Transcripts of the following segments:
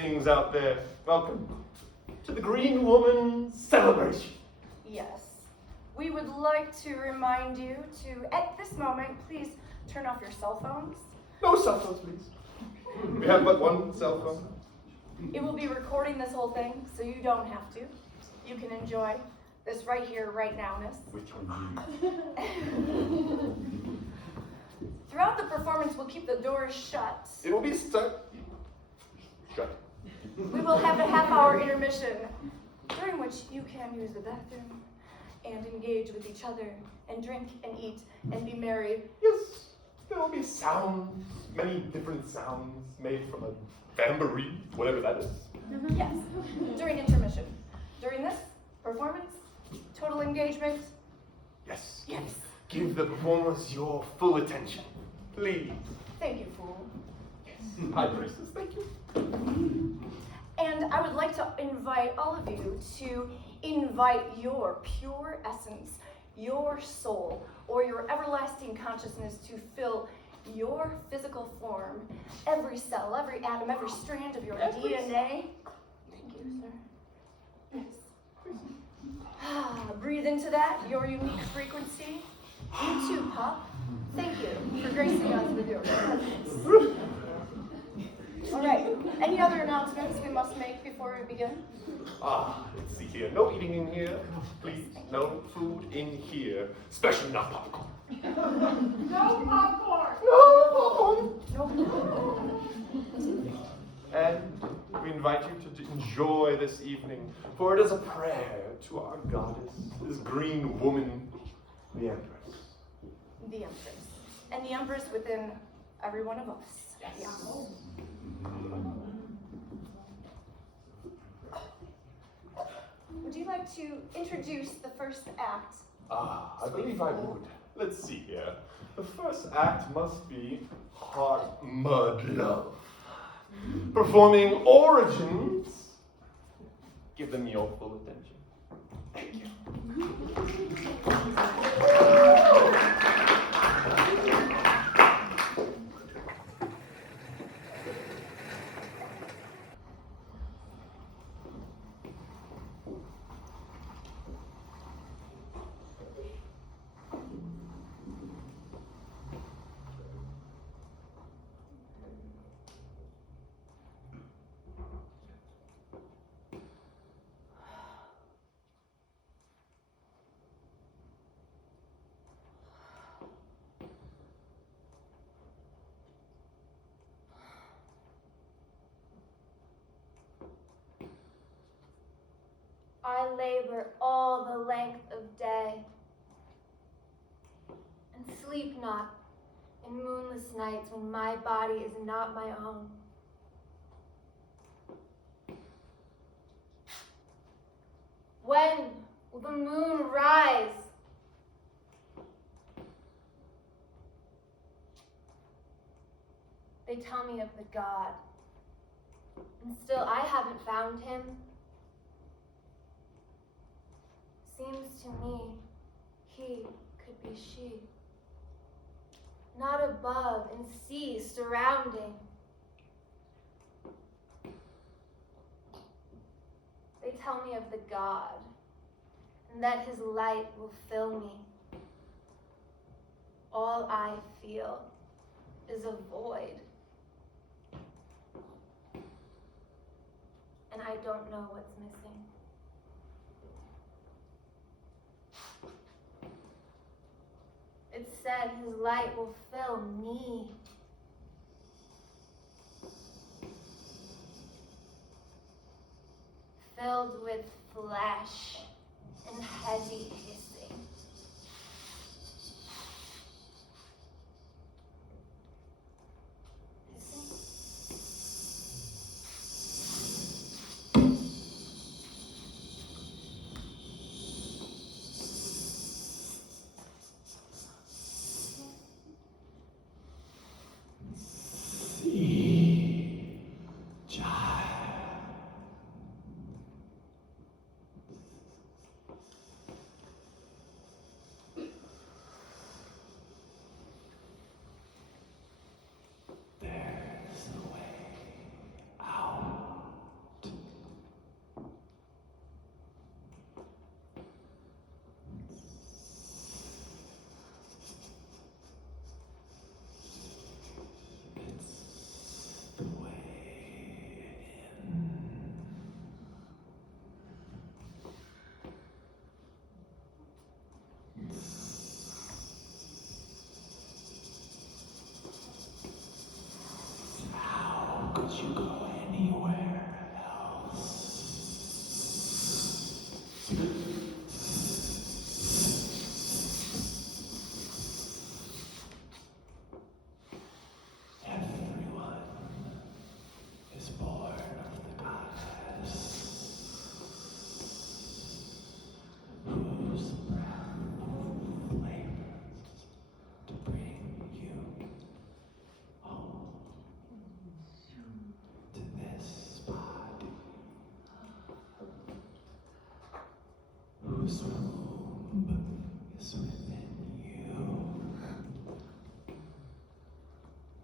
beings out there, welcome to the Green Woman Celebration. Yes. We would like to remind you to, at this moment, please turn off your cell phones. No cell phones, please. We have but one cell phone. It will be recording this whole thing, so you don't have to. You can enjoy this right here, right now-ness. Which one? Throughout the performance, we'll keep the doors shut. It will be shut. We will have a half-hour intermission, during which you can use the bathroom and engage with each other and drink and eat and be merry. Yes, there will be sounds, many different sounds made from a tambourine, whatever that is. Yes, during intermission. During this performance, total engagement. Yes. Yes. Give the performers your full attention, please. Thank you, fool. Yes. High priestess, thank you. And I would like to invite all of you to invite your pure essence, your soul, or your everlasting consciousness to fill your physical form, every cell, every atom, every strand of your DNA. Thank you, sir. Yes. Breathe into that, your unique frequency. You too, Pop. Thank you for gracing us with your presence. All right. Any other announcements we must make before we begin? Let's see here. No eating in here, please. No food in here, especially not popcorn. No popcorn. No popcorn. No. And we invite you to enjoy this evening, for it is a prayer to our goddess, this green woman, the Empress. The Empress. And the Empress within every one of us. Yes. Would you like to introduce the first act? I believe I would. Let's see here. The first act must be Heart Mud Love. Performing Origins. Give them your full attention. Thank you. I labor all the length of day, and sleep not in moonless nights when my body is not my own. When will the moon rise? They tell me of the God, and still I haven't found him. Seems to me he could be she, not above and sea surrounding. They tell me of the God, and that his light will fill me. All I feel is a void, and I don't know what's missing. It said his light will fill me. Filled with flesh and heavy hissing. Everyone is born of the goddess, whose breath flavors to bring you home to this body, whose womb is within you.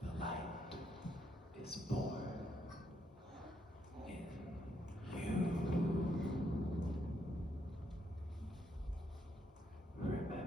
The light is born in you. Remember.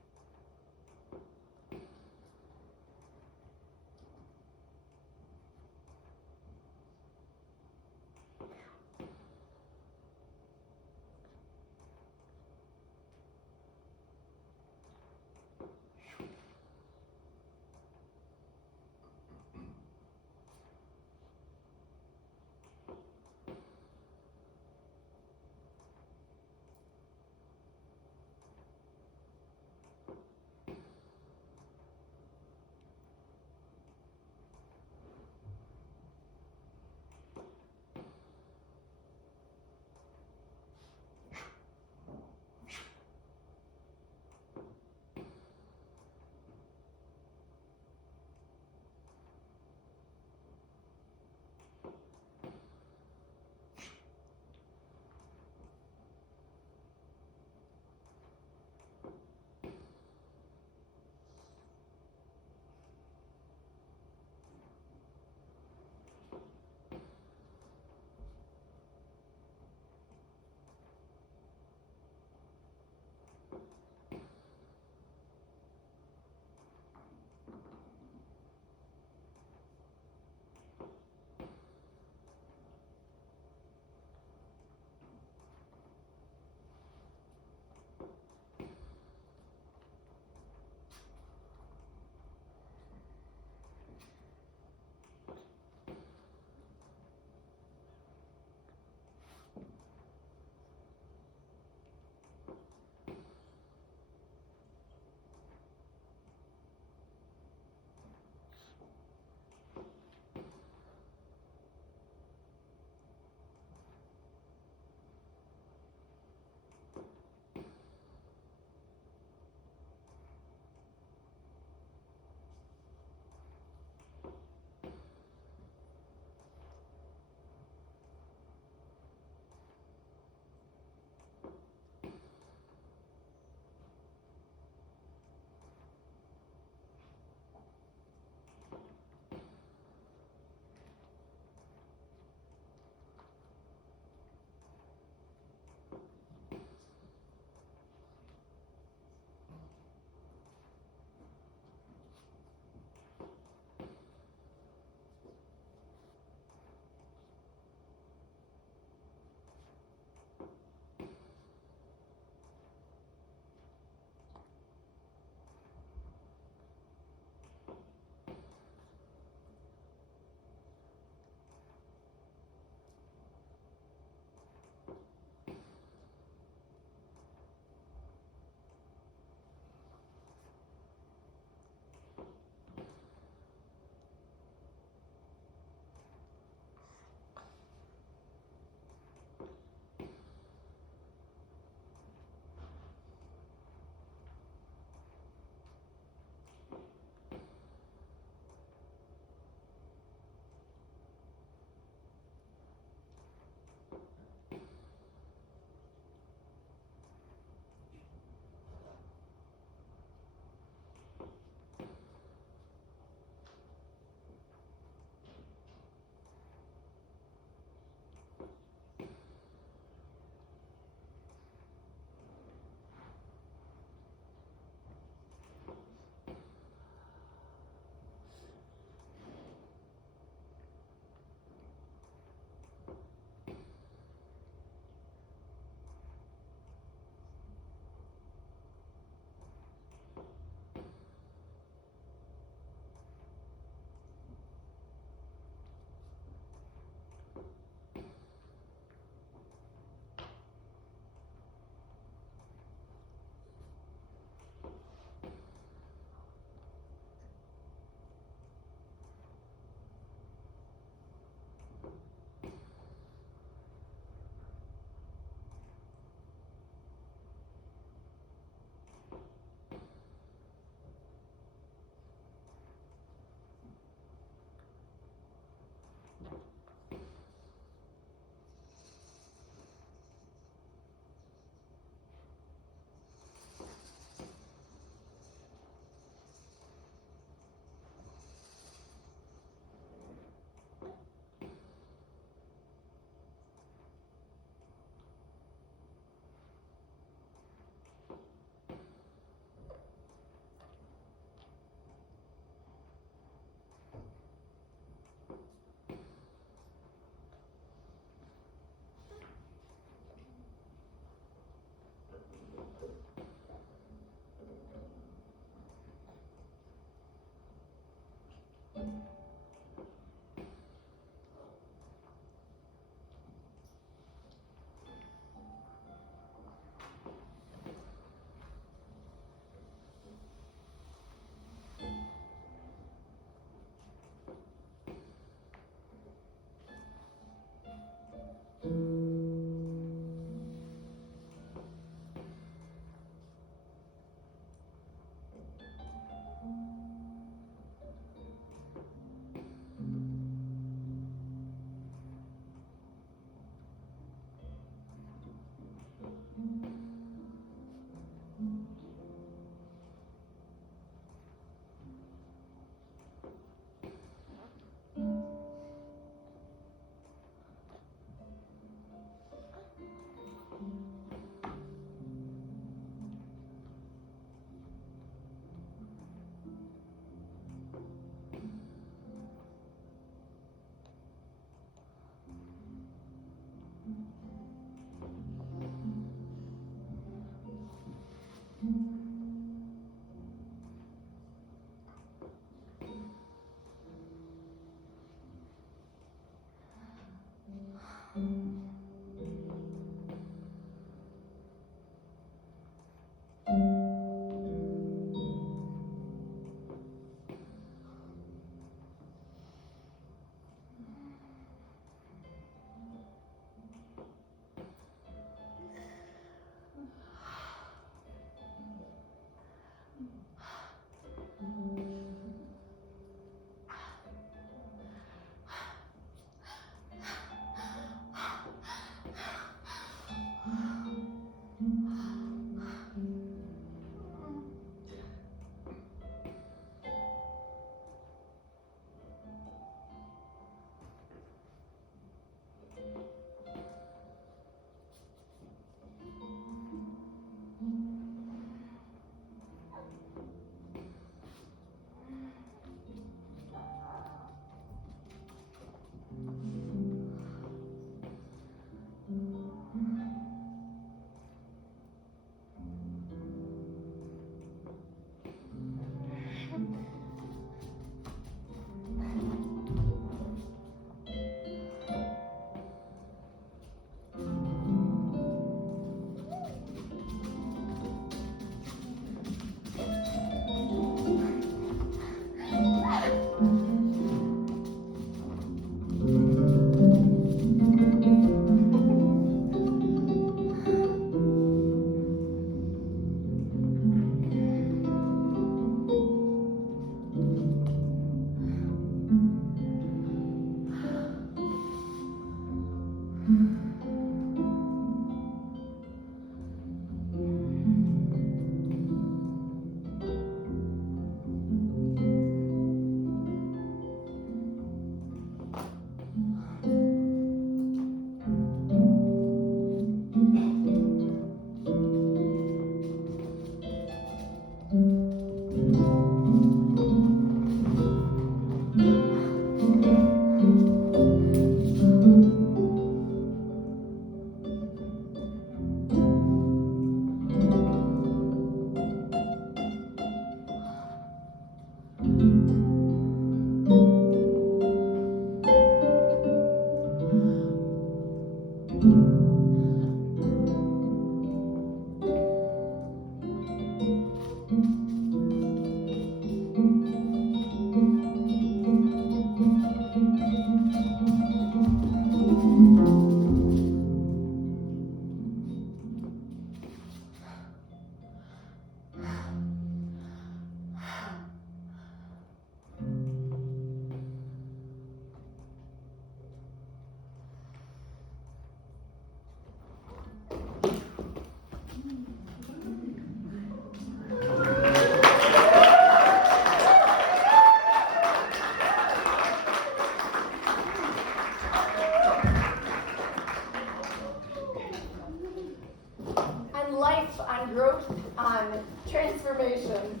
on growth, on transformation.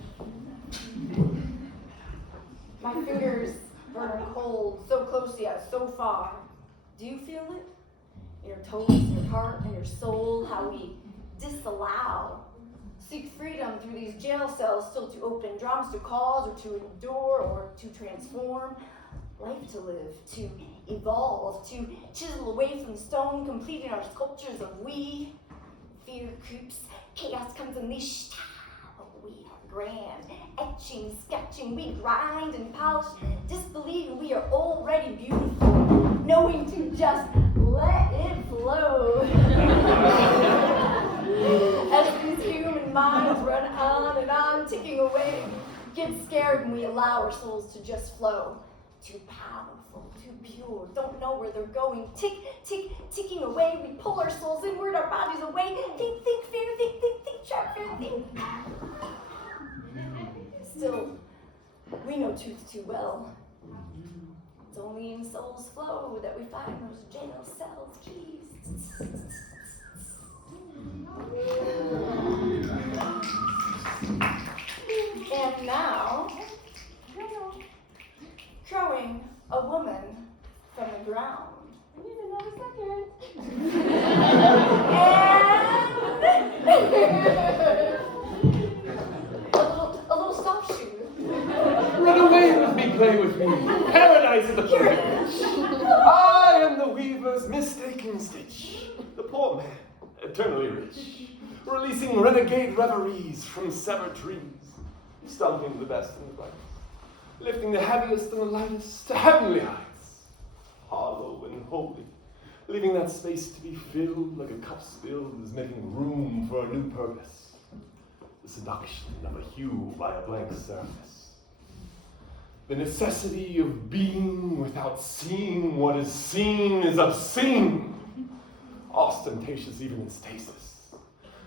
My fingers burn cold, so close yet so far. Do you feel it? In your toes, in your heart, and your soul, how we disallow. Seek freedom through these jail cells, still to open drums, to cause, or to endure, or to transform. Life to live, to evolve, to chisel away from stone, completing our sculptures of we. Fear creeps, chaos comes unleashed, but we are grand. Etching, sketching, we grind and polish, disbelieving we are already beautiful, knowing to just let it flow. As these human minds run on and on, ticking away, get scared when we allow our souls to just flow. Too powerful, too pure, don't know where they're going. Tick, tick, ticking away, we pull our souls inward, our bodies away. Think Still, we know truth too well. It's only in soul's flow that we find those jail cells. Jeez. And now, crowing a woman from the ground. I need another second. And a little soft shoe. Run away with me, play with me. Paradise is the privilege. I am the weaver's mistaken stitch. The poor man, eternally rich. Releasing renegade reveries from severed trees. Stumping the best and the brightest. Lifting the heaviest and the lightest to heavenly heights. Hollow and holy. Leaving that space to be filled like a cup spilled is making room for a new purpose. The seduction of a hue by a blank surface. The necessity of being without seeing what is seen is obscene. Ostentatious even in stasis.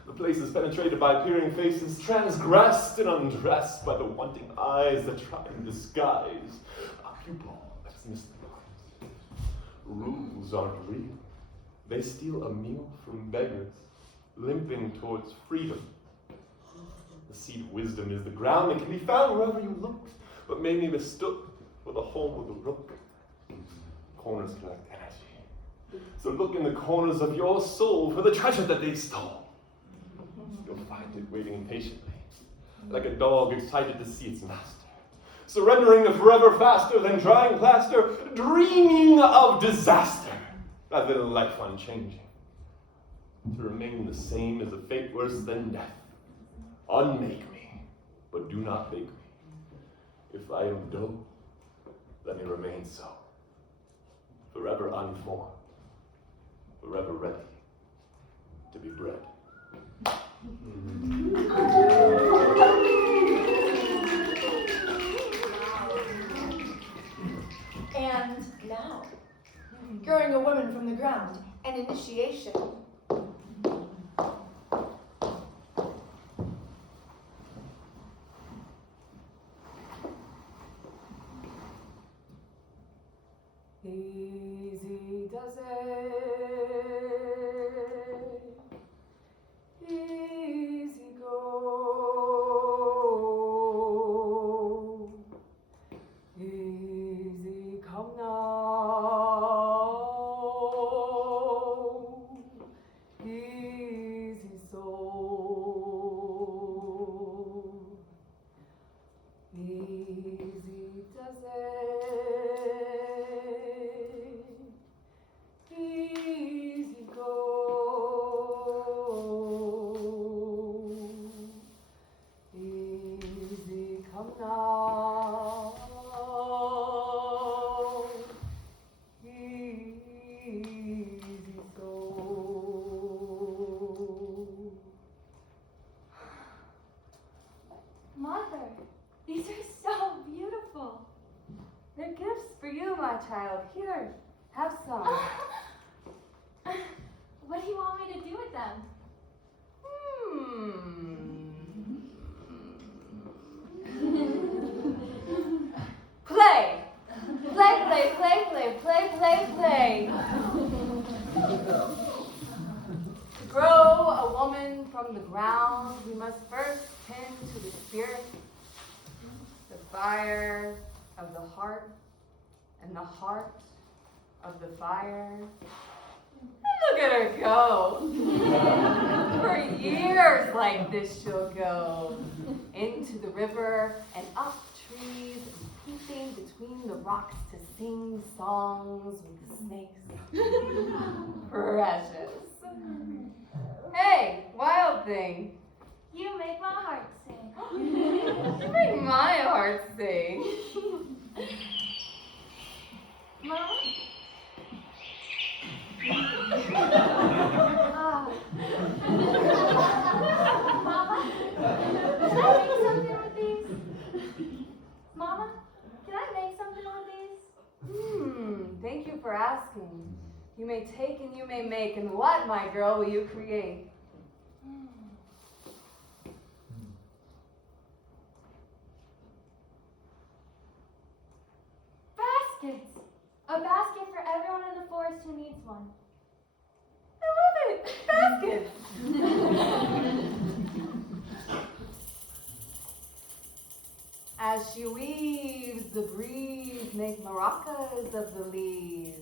The places penetrated by peering faces, transgressed and undressed by the wanting eyes that try and disguise a pupil that is misleading. Rules aren't real. They steal a meal from beggars, limping towards freedom. The seed of wisdom is the ground that can be found wherever you look, but may be mistook for the home of the rook. Corners collect energy. So look in the corners of your soul for the treasure that they stole. You'll find it waiting impatiently, like a dog excited to see its master, surrendering to forever faster than drying plaster, dreaming of disaster, rather than life unchanging. To remain the same is a fate worse than death. Unmake me, but do not make me. If I am dough, let me remain so, forever unformed, forever ready to be bred. And now, growing a woman from the ground, an initiation. Easy does it. Easy go, easy come now, easy soul, easy does it, easy go. Easy come now, easy go. Mother, these are so beautiful. They're gifts for you, my child. Here, have some. What do you want me to do with them? Play! Play, play, play, play, play, play, play. To grow a woman from the ground, we must first tend to the spirit, the fire of the heart, and the heart of the fire. And look at her go. For years like this she'll go. Into the river and up trees, peeping between the rocks to sing songs with the snakes. Precious. Hey, wild thing. You make my heart sing. You make my heart sing. Mama? Mama? Can I make something with these? Mama? Can I make something with these? Thank you for asking. You may take and you may make, and what, my girl, will you create? A basket for everyone in the forest who needs one. I love it! Baskets! As she weaves, the breeze make maracas of the leaves.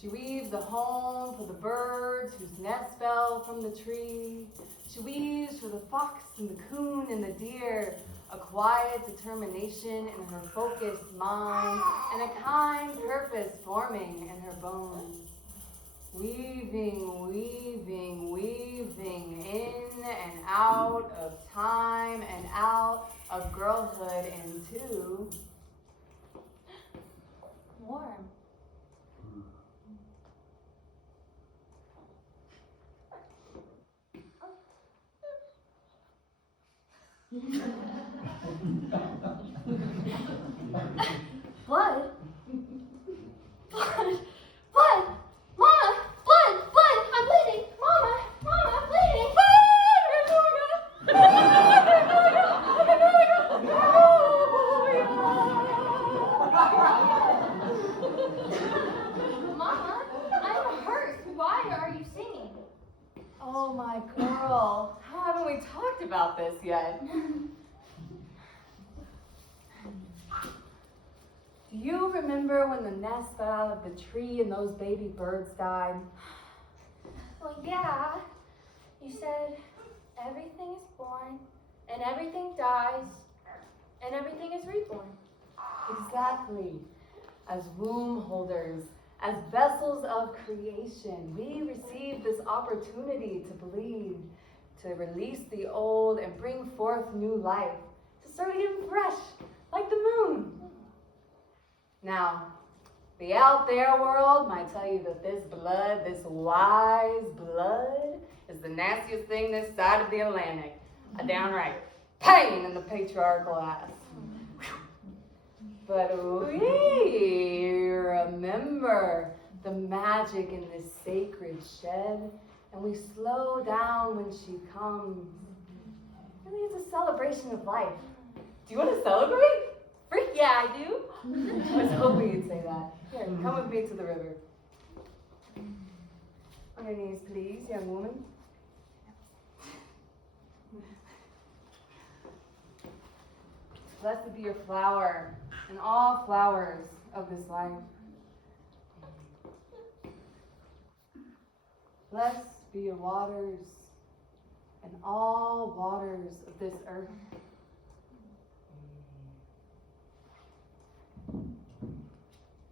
She weaves a home for the birds whose nests fell from the tree. She weaves for the fox and the coon and the deer, a quiet determination in her focused mind, and a kind purpose forming in her bones. Weaving, weaving, weaving in and out of time and out of girlhood into Warm. Blood? Blood? Blood? Mama! Blood! Blood! I'm bleeding! Mama! Mama! I'm bleeding! Mama, I'm hurt. Why are you singing? oh my girl, how haven't we talked about this yet? Do you remember when the nest fell out of the tree and those baby birds died? Well, yeah. You said everything is born, and everything dies, and everything is reborn. Exactly. As womb holders, as vessels of creation, we receive this opportunity to bleed, to release the old and bring forth new life, to start again fresh, like the moon. Now, the out there world might tell you that this blood, this wise blood, is the nastiest thing this side of the Atlantic. A downright pain in the patriarchal ass. But we remember the magic in this sacred shed, and we slow down when she comes. Really, it's a celebration of life. Do you want to celebrate? Freak yeah, I do. I was hoping you'd say that. Here, come with me to the river. On your knees, please, young woman. Blessed be your flower and all flowers of this life. Blessed be your waters and all waters of this earth.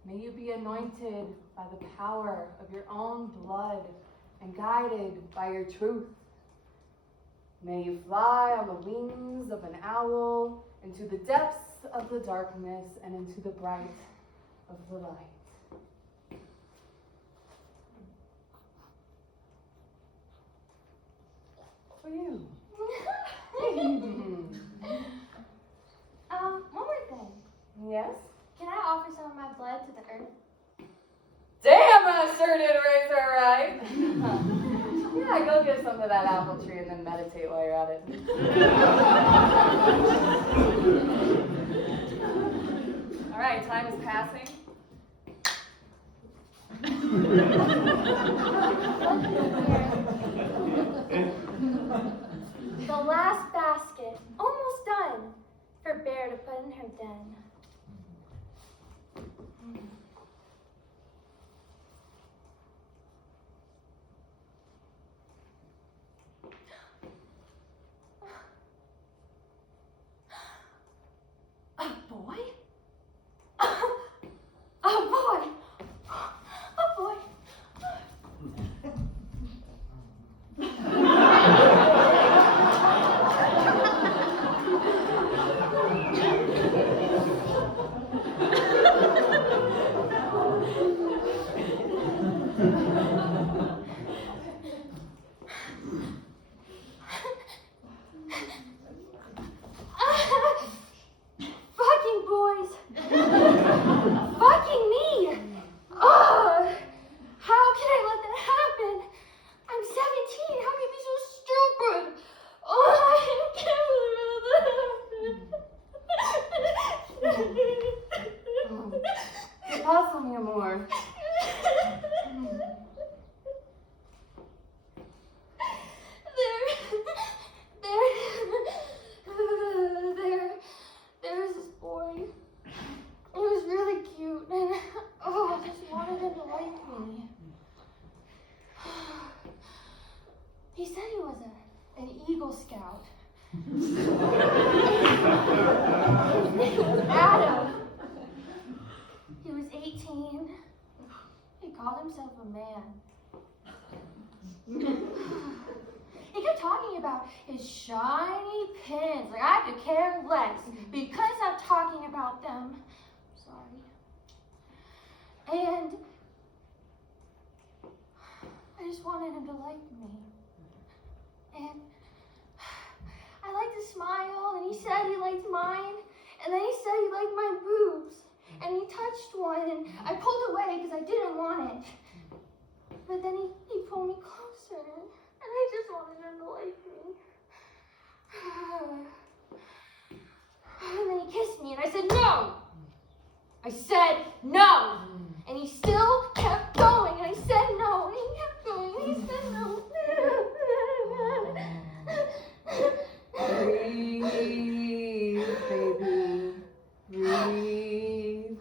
May you be anointed by the power of your own blood and guided by your truth. May you fly on the wings of an owl into the depths of the darkness and into the bright of the light. For you. One more thing. Yes? Can I offer some of my blood to the earth? Damn, I sure did raise her right. Yeah, go get some of that apple tree and then meditate while you're at it. All right, time is passing. The last basket, almost done, for Bear to put in her den. A boy? A boy! A boy! He said he was an Eagle Scout. Adam. He was 18. He called himself a man. He kept talking about his shiny pins. Like I could care less. But you couldn't stop talking about them. Sorry. And I just wanted him to like me. And I liked his smile, and he said he liked mine. And then he said he liked my boobs. And he touched one, and I pulled away because I didn't want it. But then he pulled me closer, and I just wanted him to like me. And then he kissed me, and I said no! I said no! And he still kept going, and I said no, and he kept going, and he said no. Breathe, baby. Breathe, baby. Breathe.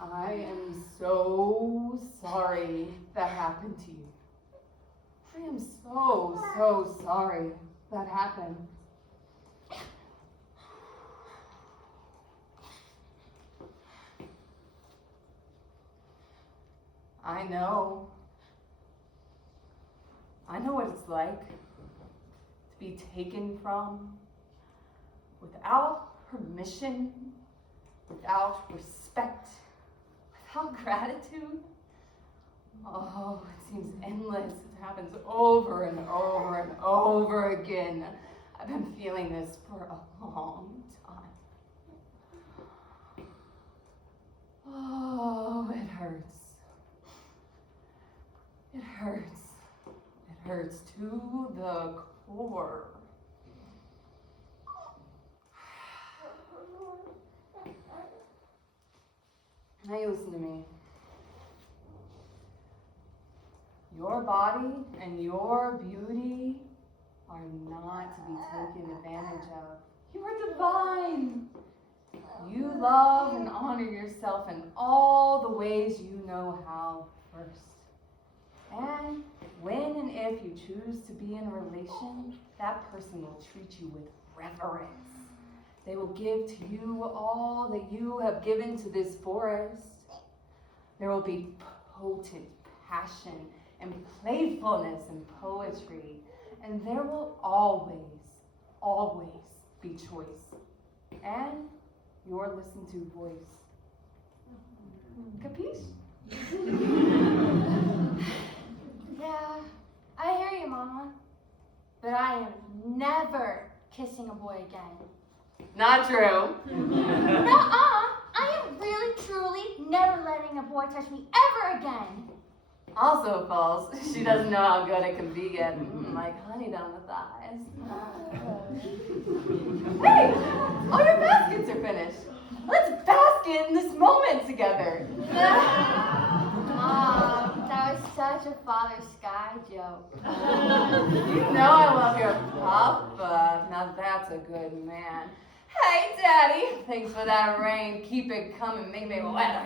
I am so sorry that happened to you. I am so sorry that happened. I know what it's like to be taken from without permission, without respect, without gratitude. Oh, it seems endless. It happens over and over and over again. I've been feeling this for a long time. Oh, it hurts. It hurts. It hurts to the core. Now you listen to me. Your body and your beauty are not to be taken advantage of. You are divine. You love and honor yourself in all the ways you know how first. And when and if you choose to be in a relation, that person will treat you with reverence. They will give to you all that you have given to this forest. There will be potent passion and playfulness and poetry. And there will always be choice. And your listened to voice. Capiche? Yeah, I hear you, Mama. But I am never kissing a boy again. Not true. Nuh-uh. I am really, truly never letting a boy touch me ever again. Also false. She doesn't know how good it can be yet. Like honey down the thighs. Hey! All your baskets are finished. Let's bask in this moment together. Mom, that was such a Father Sky joke. You know I love your papa. Now that's a good man. Hey, Daddy. Thanks for that rain. Keep it coming. Make me wet.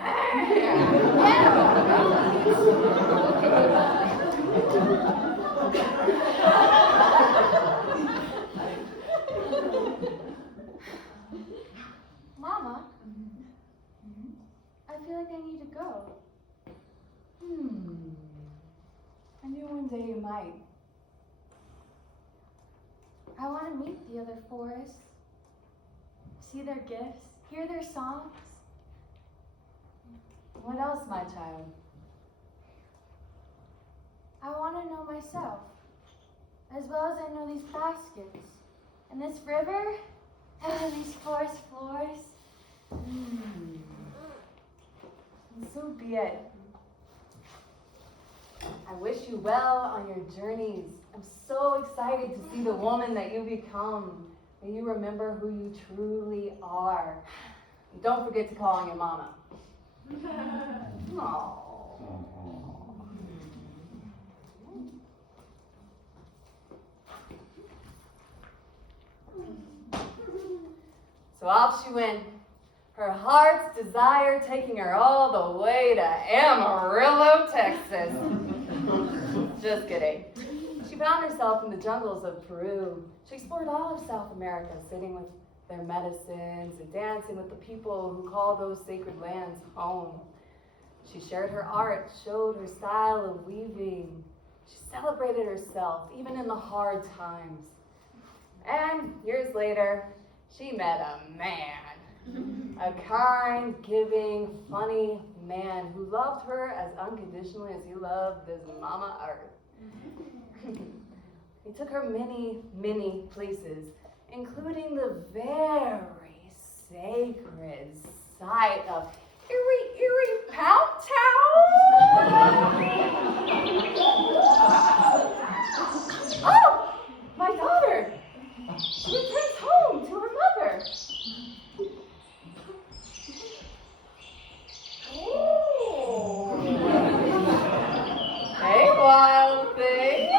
Mama, I feel like I need to go. I knew one day you might. I want to meet the other forests, see their gifts, hear their songs. What else, my child? I want to know myself, as well as I know these baskets, and this river, and these forest floors. And so be it. I wish you well on your journeys. I'm so excited to see the woman that you become. May you remember who you truly are. And don't forget to call on your mama. Aww. So off she went, her heart's desire taking her all the way to Amarillo, Texas. Just kidding. She found herself in the jungles of Peru. She explored all of South America, sitting with their medicines and dancing with the people who call those sacred lands home. She shared her art, showed her style of weaving. She celebrated herself, even in the hard times. And years later, she met a man. A kind, giving, funny man who loved her as unconditionally as he loved this Mama Earth. He took her many, many places, including the very sacred site of Erie Pound Town. Oh, my daughter. She returns home to her mother. Hey, wild thing.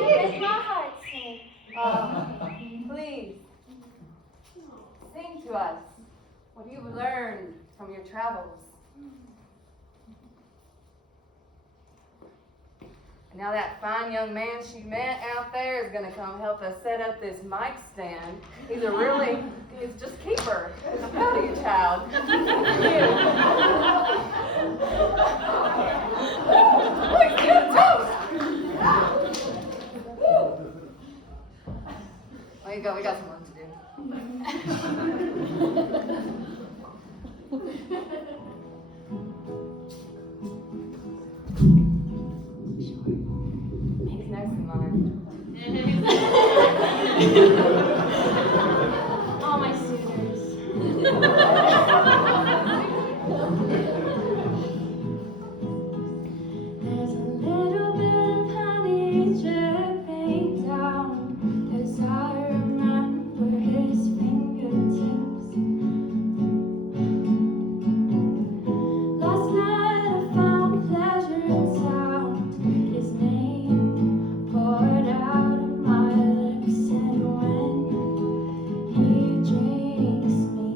It's my heart sing. Please, sing to us what you've learned from your travels. And now that fine young man she met out there is going to come help us set up this mic stand. He's just keeper. I'm proud of you, child. Look, get a toast. There you go, we got some work to do. He's next in line. All my suitors. There's a little bit of honey dripping down as I remember his fingertips. Last night I found pleasure in sound. His name poured out of my lips, and when he drinks me,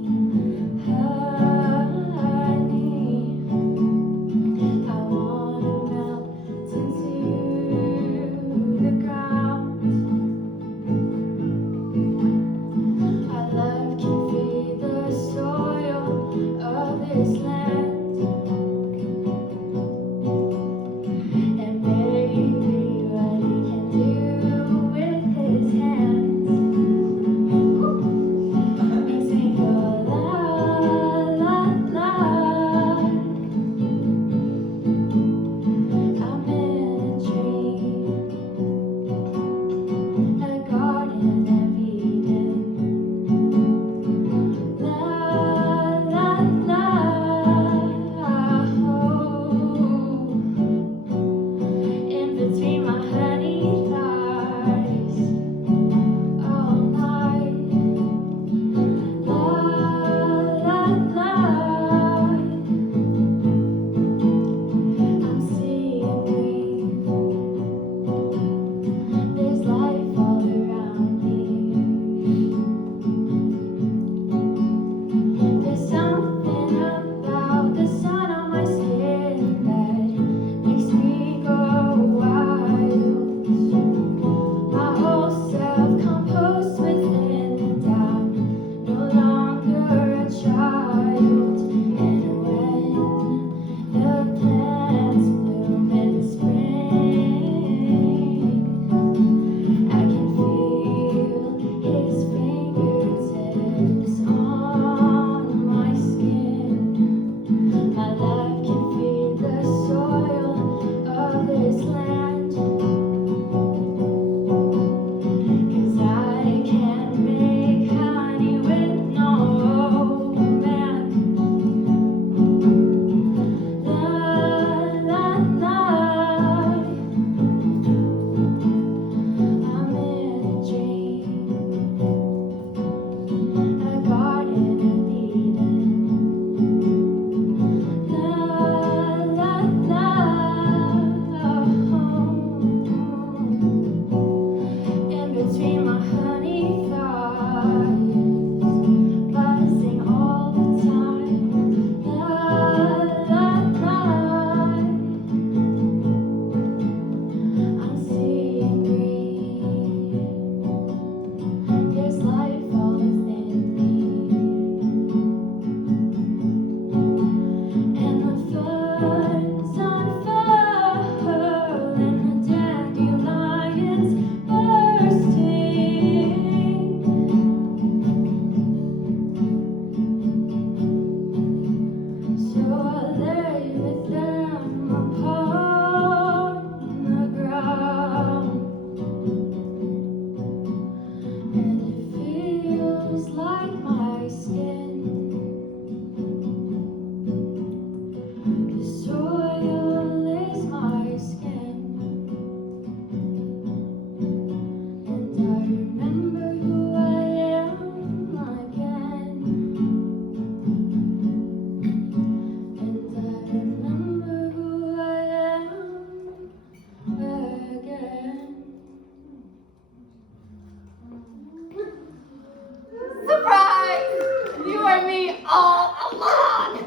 all along.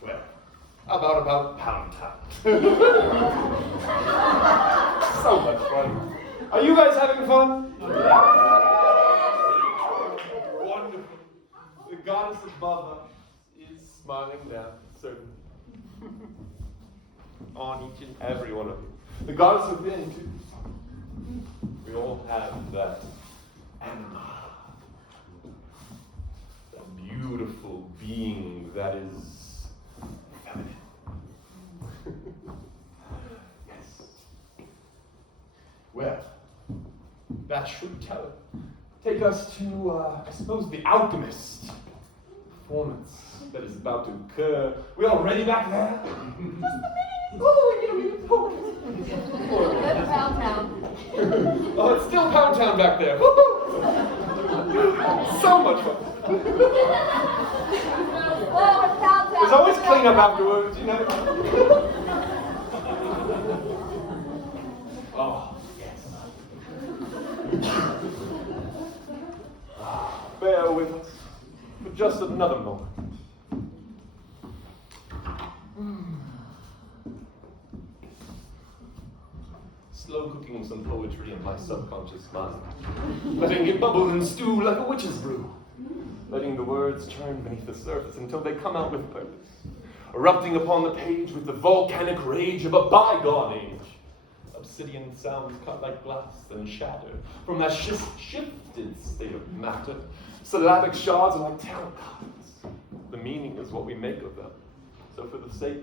Well, about Pound Town. So much fun. Are you guys having fun? Wonderful. The goddess above us is smiling down, certainly, on each and every one of you. The goddess within, too. We all have that anima, that beautiful being that is feminine. Yes. Well, that should take us to, I suppose, the alchemist performance that is about to occur. We all ready back there? Oh, we get a minute. That's Pound Town. Oh, it's still Pound Town back there. Woo-hoo! So much fun. Oh, it's Pound Town. There's always cleanup afterwards, you know. Oh, yes. Bear with us for just another moment. Slow cooking some poetry in my subconscious mind, letting it bubble and stew like a witch's brew, letting the words churn beneath the surface until they come out with purpose, erupting upon the page with the volcanic rage of a bygone age. Obsidian sounds cut like glass and shatter from that shifted state of matter. Syllabic shards are like tarot cards. The meaning is what we make of them. So for the sake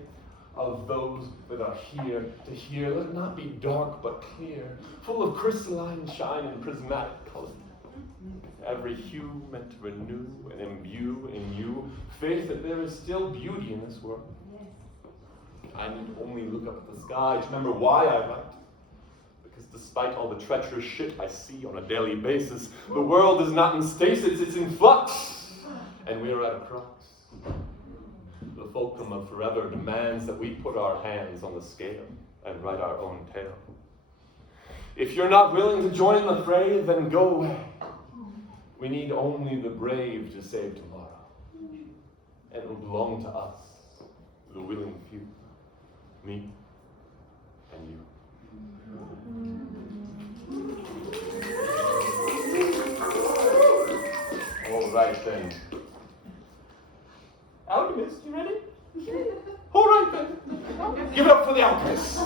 of those that are here to hear, let it not be dark but clear, full of crystalline shine and prismatic color. Every hue meant to renew and imbue in you faith that there is still beauty in this world. I need only look up at the sky to remember why I write. Because despite all the treacherous shit I see on a daily basis, the world is not in stasis, it's in flux. And we are at a crux. The fulcrum of forever demands that we put our hands on the scale and write our own tale. If you're not willing to join the fray, then go away. We need only the brave to save tomorrow. And it will belong to us, the willing few, me and you. All right then. Alchemist, you ready? All right then. Give it up for the alchemist.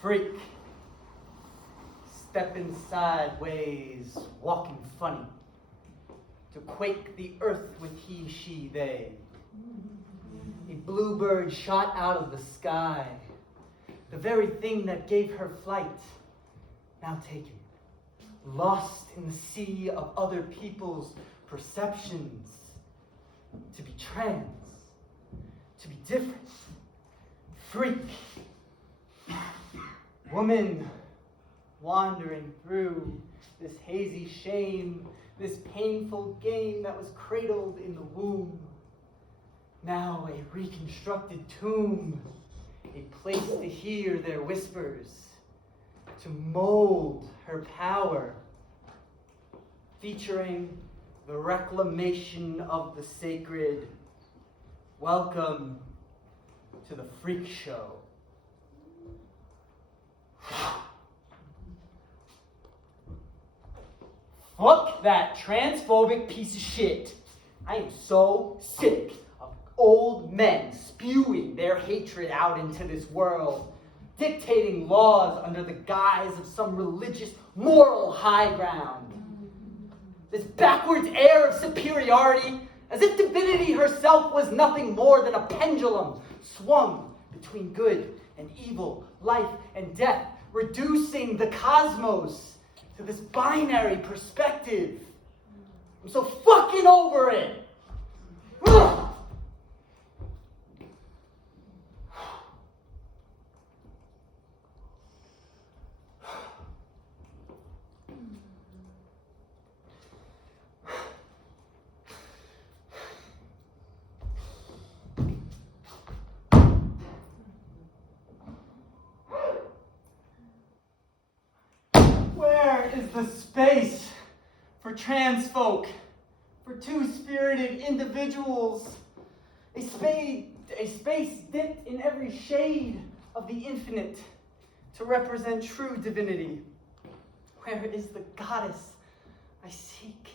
Freak, stepping sideways, walking funny, to quake the earth with he, she, they. A bluebird shot out of the sky, the very thing that gave her flight, now taken, lost in the sea of other people's perceptions, to be trans, to be different, freak. Woman wandering through this hazy shame, this painful game that was cradled in the womb. Now a reconstructed tomb, a place to hear their whispers, to mold her power, featuring the reclamation of the sacred. Welcome to the Freak Show. Fuck that transphobic piece of shit. I am so sick of old men spewing their hatred out into this world, dictating laws under the guise of some religious moral high ground. This backwards air of superiority, as if divinity herself was nothing more than a pendulum swung between good and evil, life and death, reducing the cosmos to this binary perspective. I'm so fucking over it. trans folk, for two-spirited individuals, a space dipped in every shade of the infinite to represent true divinity. Where is the goddess I seek?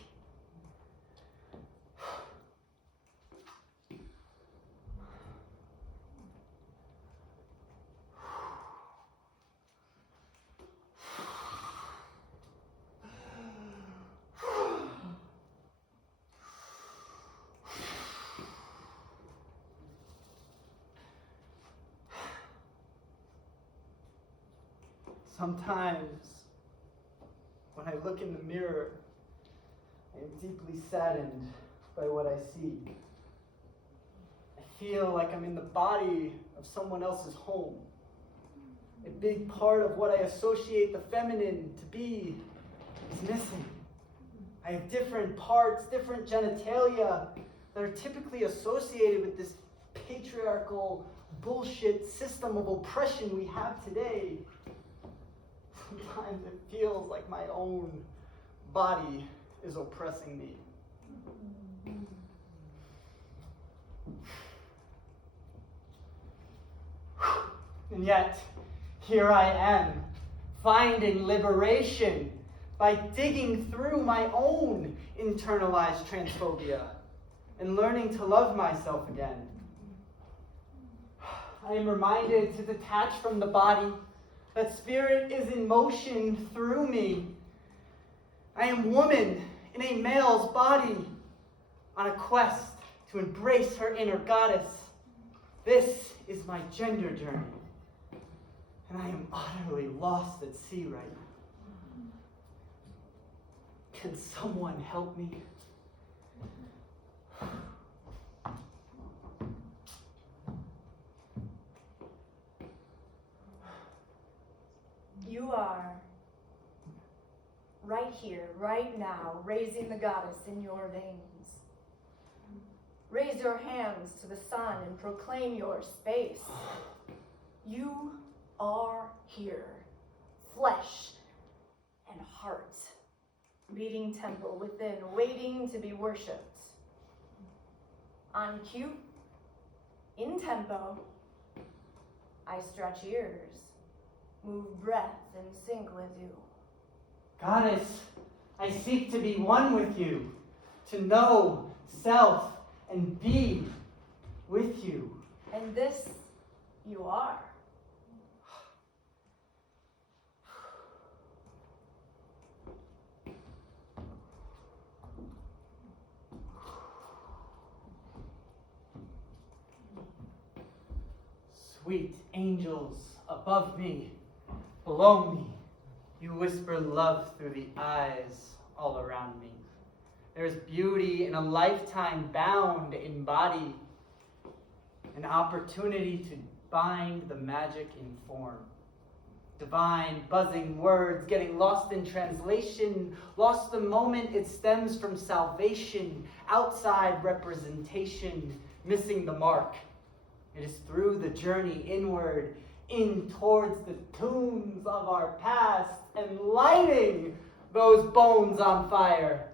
Sometimes, when I look in the mirror, I am deeply saddened by what I see. I feel like I'm in the body of someone else's home. A big part of what I associate the feminine to be is missing. I have different parts, different genitalia that are typically associated with this patriarchal bullshit system of oppression we have today. Sometimes it feels like my own body is oppressing me. And yet, here I am, finding liberation by digging through my own internalized transphobia and learning to love myself again. I am reminded to detach from the body, that spirit is in motion through me. I am woman in a male's body on a quest to embrace her inner goddess. This is my gender journey, and I am utterly lost at sea right now. Can someone help me? You are right here, right now, raising the goddess in your veins. Raise your hands to the sun and proclaim your space. You are here, flesh and heart, beating tempo within, waiting to be worshipped. On cue, in tempo, I stretch ears, move breath, and sync with you. Goddess, I seek to be one with you, to know self and be with you. And this you are. Sweet angels above me, below me, you whisper love through the eyes all around me. There is beauty in a lifetime bound in body, an opportunity to bind the magic in form. Divine, buzzing words, getting lost in translation, lost the moment it stems from salvation, outside representation, missing the mark. It is through the journey inward, in towards the tunes of our past, and lighting those bones on fire,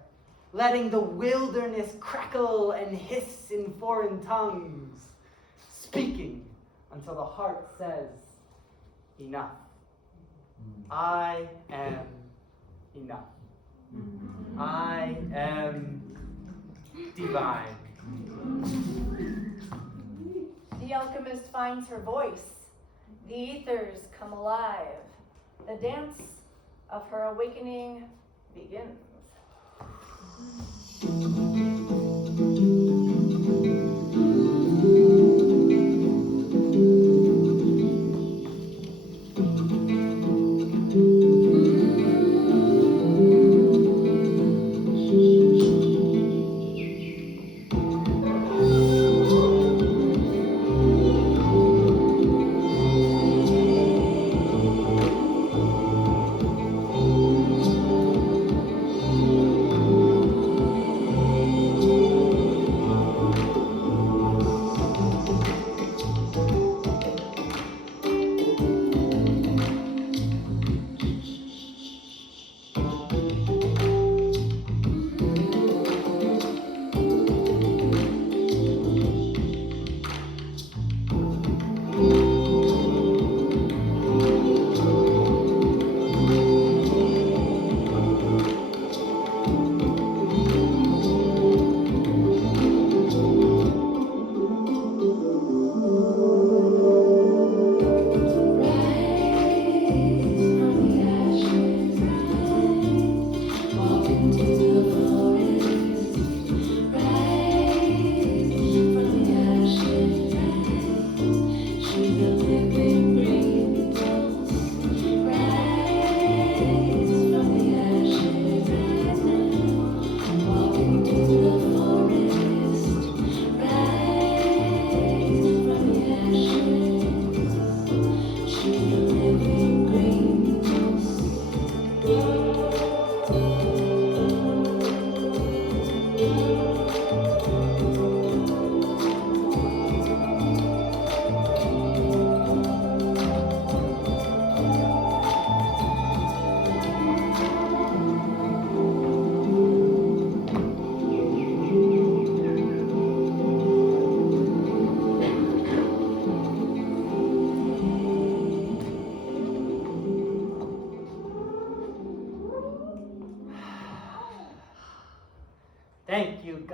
letting the wilderness crackle and hiss in foreign tongues, speaking until the heart says, enough. I am enough. I am divine. The alchemist finds her voice. The ethers come alive. The dance of her awakening begins.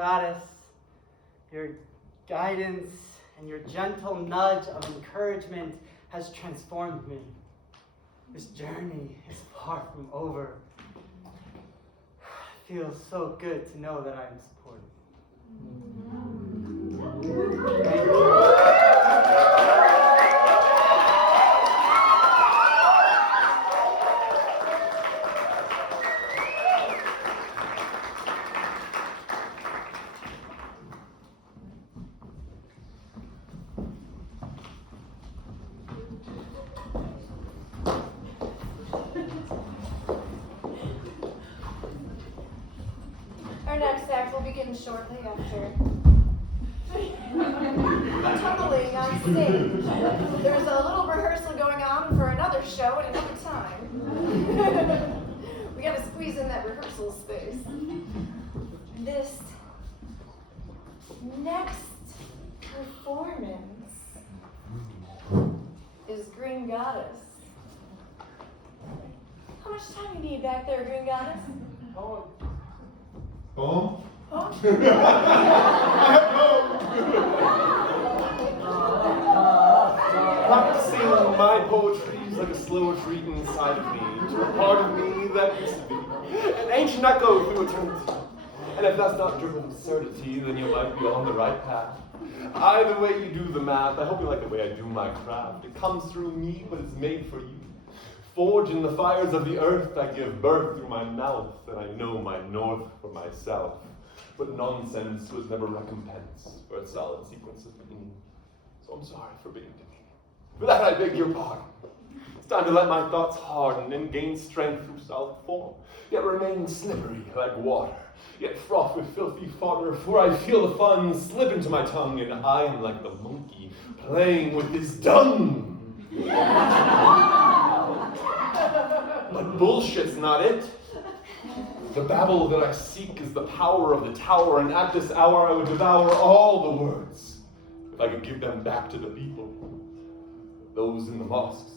Goddess, your guidance and your gentle nudge of encouragement has transformed me. This journey is far from over. It feels so good to know that I am supported. Thank you. Our next act will begin shortly after tumbling on stage. There's a little rehearsal going on for another show at another time. We gotta squeeze in that rehearsal space. This next performance is Green Goddess. How much time you need back there, Green Goddess? Boom. Huh? Practicing my poetry is like a slow retreat inside of me to a part of me that used to be an ancient echo through eternity. And if that's not driven absurdity, then you might be on the right path. Either way you do the math, I hope you like the way I do my craft. It comes through me, but it's made for you. Forged in the fires of the earth, I give birth through my mouth, and I know my north for myself. But nonsense was never recompense for a solid sequence of meaning. So I'm sorry for being demeaning. For that I beg your pardon. It's time to let my thoughts harden and gain strength through solid form, yet remain slippery like water, yet froth with filthy fodder, for I feel the fun slip into my tongue, and I am like the monkey playing with his dung. But bullshit's not it. The babble that I seek is the power of the tower, and at this hour I would devour all the words if I could give them back to the people. Those in the mosques,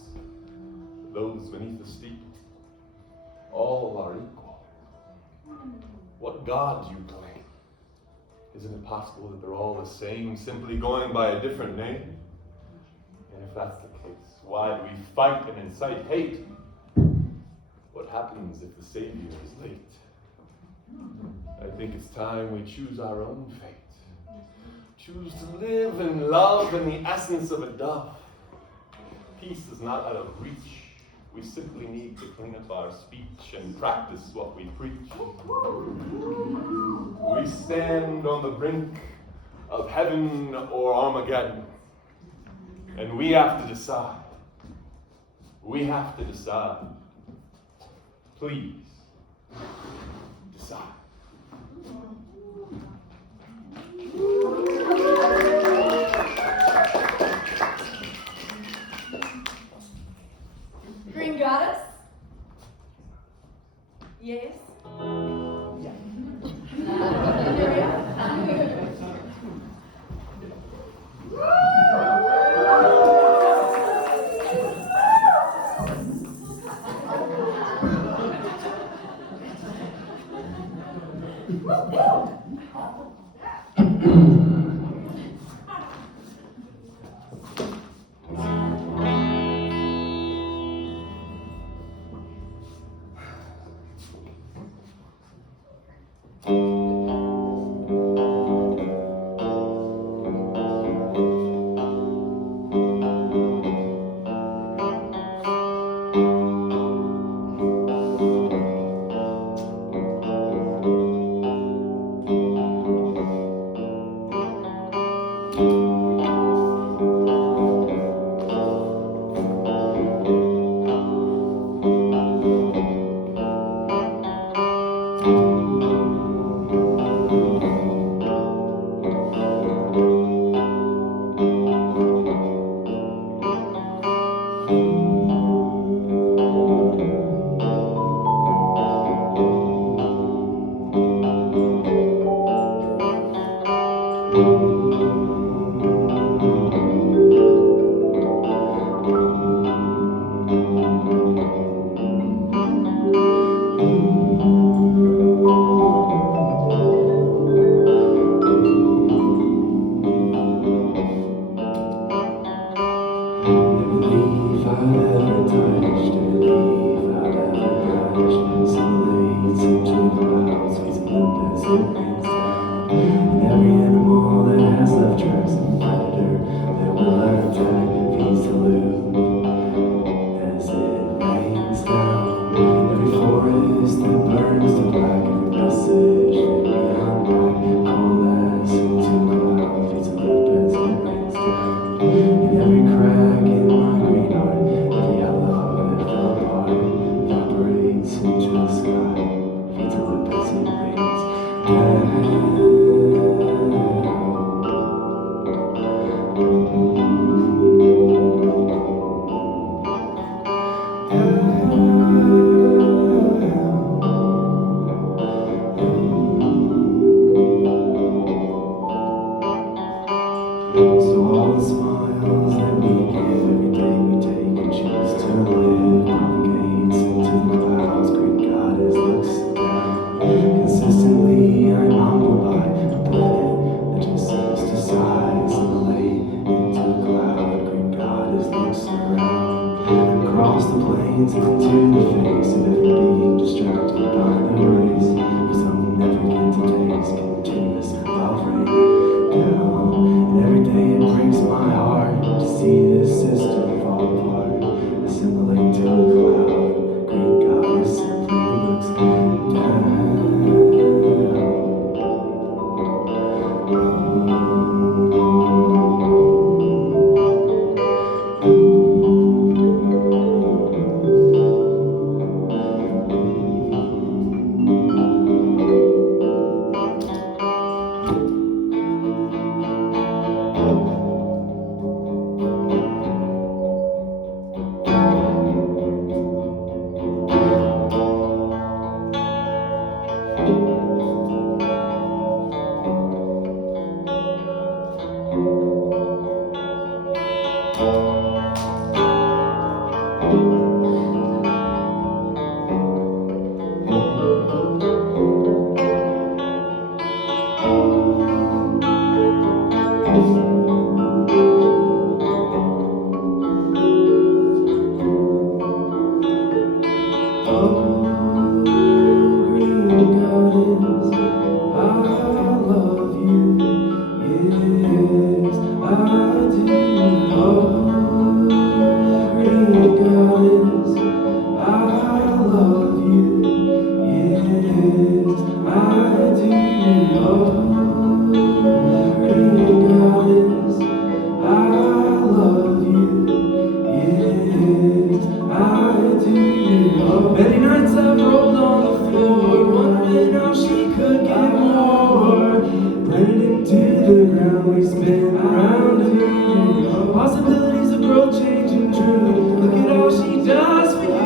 those beneath the steeple, all are equal. What God do you claim? Isn't it possible that they're all the same, simply going by a different name? And if that's the case, why do we fight and incite hate? What happens if the Savior is late? I think it's time we choose our own fate. Choose to live and love in the essence of a dove. Peace is not out of reach. We simply need to clean up our speech and practice what we preach. We stand on the brink of heaven or Armageddon, and we have to decide. We have to decide. Please, decide. Green Goddess? Yes? Yeah. touched or leave out of the brush. Simulates into clouds, feeds a loop as it rains down. And every animal that has left tracks and predator that will attack feeds the loop as it rains down. Every forest that burns to black, every message that we unpack, coalesce into a cloud, feeds a loop as it rains down. And every crack in my green heart, every yellow that fell apart, evaporates into the sky, feeds a loop as it rains down. So all the smiles that we give, every day we take and choose to live, propagates into the clouds. Great goddess looks down. Consistently I'm humbled by the planet that just seems to sigh, assimilate into a cloud. Great goddess looks around, across the plains into the face of every being distracted by the race. For some never get to taste continuous love rain down. And every day it breaks my heart to see this system fall apart, assimilate to a cloud. Great goddess simply looks down. Many nights I've rolled on the floor, wondering how she could get more. Blended into the ground, we spin around and around. Possibilities of growth, change, and truth. Look at all she does for you.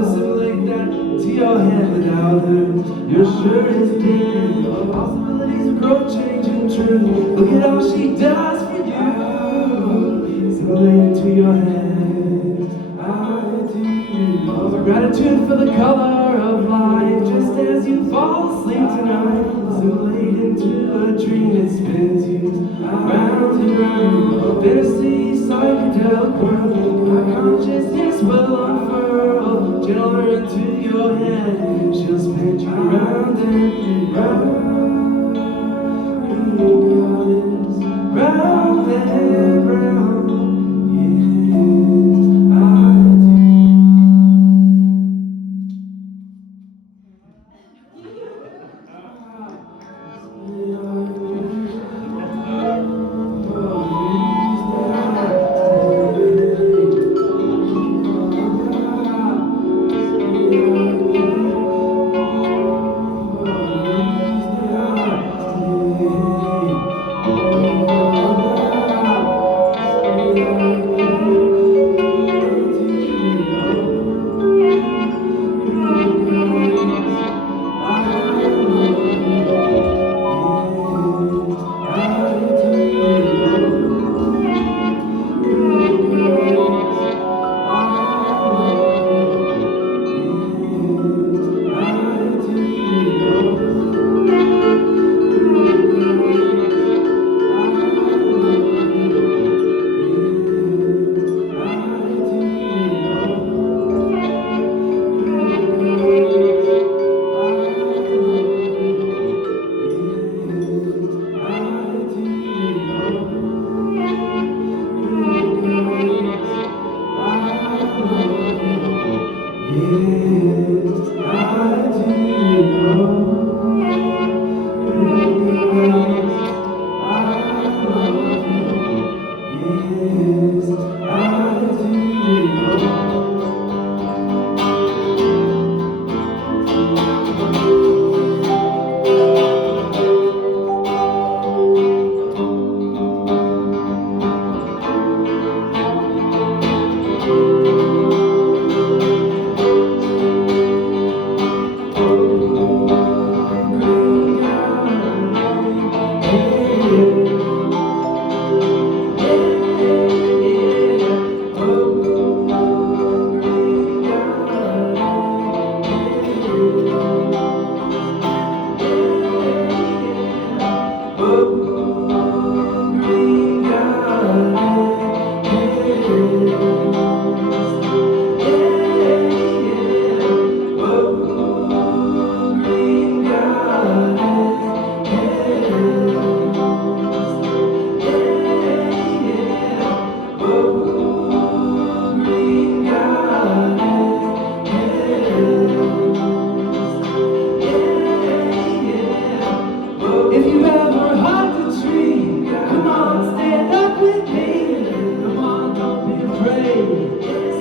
Assimilate that to your hand without her. You're sure it's new. Possibilities of growth, change, and truth. Look at all she does for you. Assimilate to your hand. Gratitude for the color of life, just as you fall asleep tonight. Assimilate into a dream that spins you round and round. Fantasy, psychedelic world, my consciousness will unfurl. Gentle her into your hand, she'll spin you round and round. Round and round.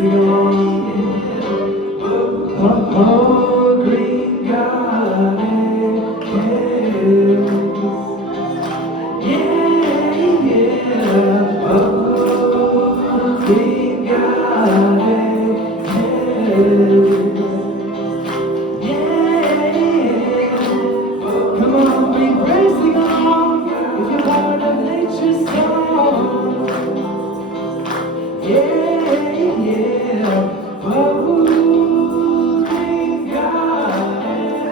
sing along. Oh, green goddess. Yeah, yeah. Oh, green goddess. Yeah. Come on, bring praise, sing along. If you're part of nature's song. Yeah, yeah. Oh, green goddess.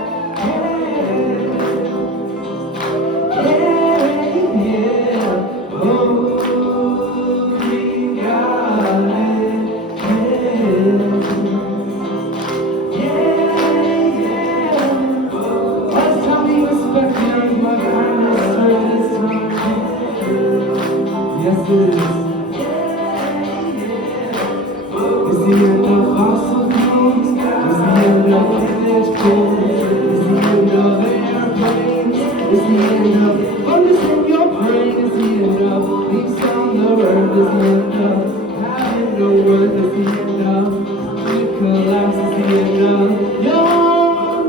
Yeah, yeah. Oh, green goddess. Yeah, yeah. Last time we respected my kindness, this time. Yes, it is. It's the end of fossil fuels. It's the end of village pools. It's the end of airplanes. It's the end of focus in your brain. It's the end of leaves on the earth. It's the end of having no worth. It's the end of the collapse. It's the end of your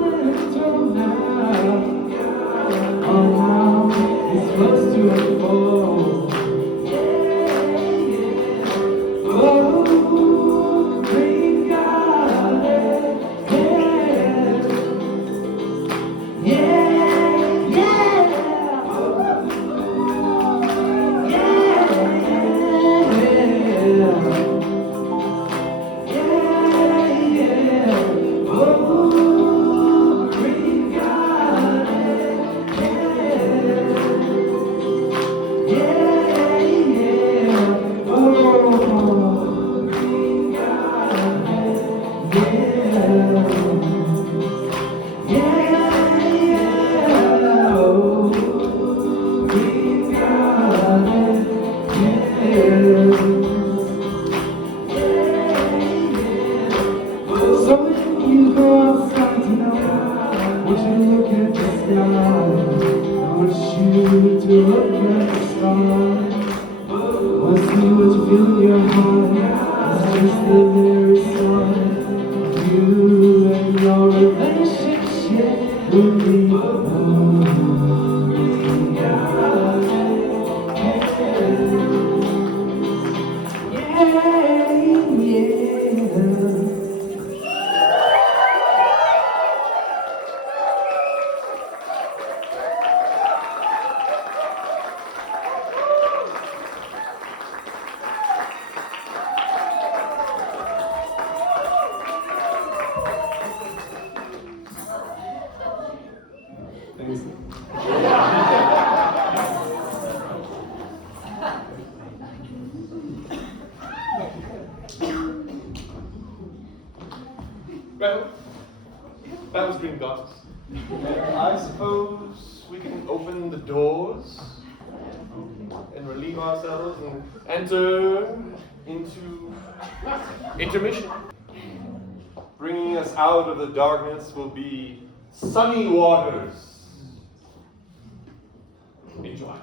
little now. Oh, now it's supposed to unfold. Oh, green goddess, yeah, yeah, yeah, yeah. Oh, green goddess, yeah. Oh, green goddess, yeah. Oh, green goddess, So when you go outside tonight, would you look at the sky? I want you to look at the stars. I see what you feel in your heart. It's just the very sign of you and your relationship with me. Well, that was Green Goddess. I suppose we can open the doors and relieve ourselves and enter into intermission. Bringing us out of the darkness will be sunny waters. Enjoy.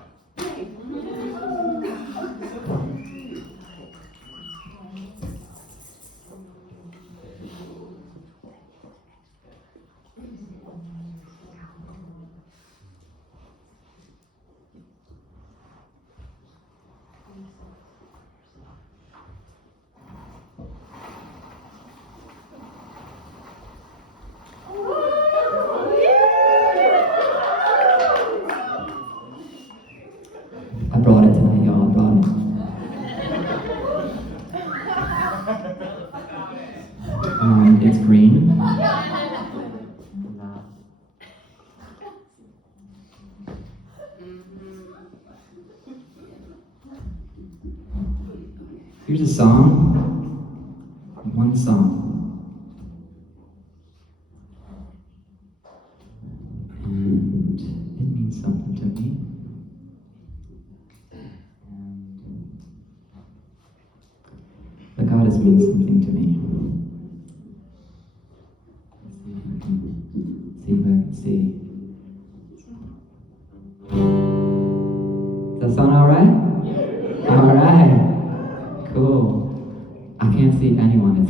I brought it tonight, y'all. I brought it. It's green. Here's a song. One song. And it means something to me. The goddess means something to me. See if I can see. Does that sound alright? Alright. Cool. I can't see anyone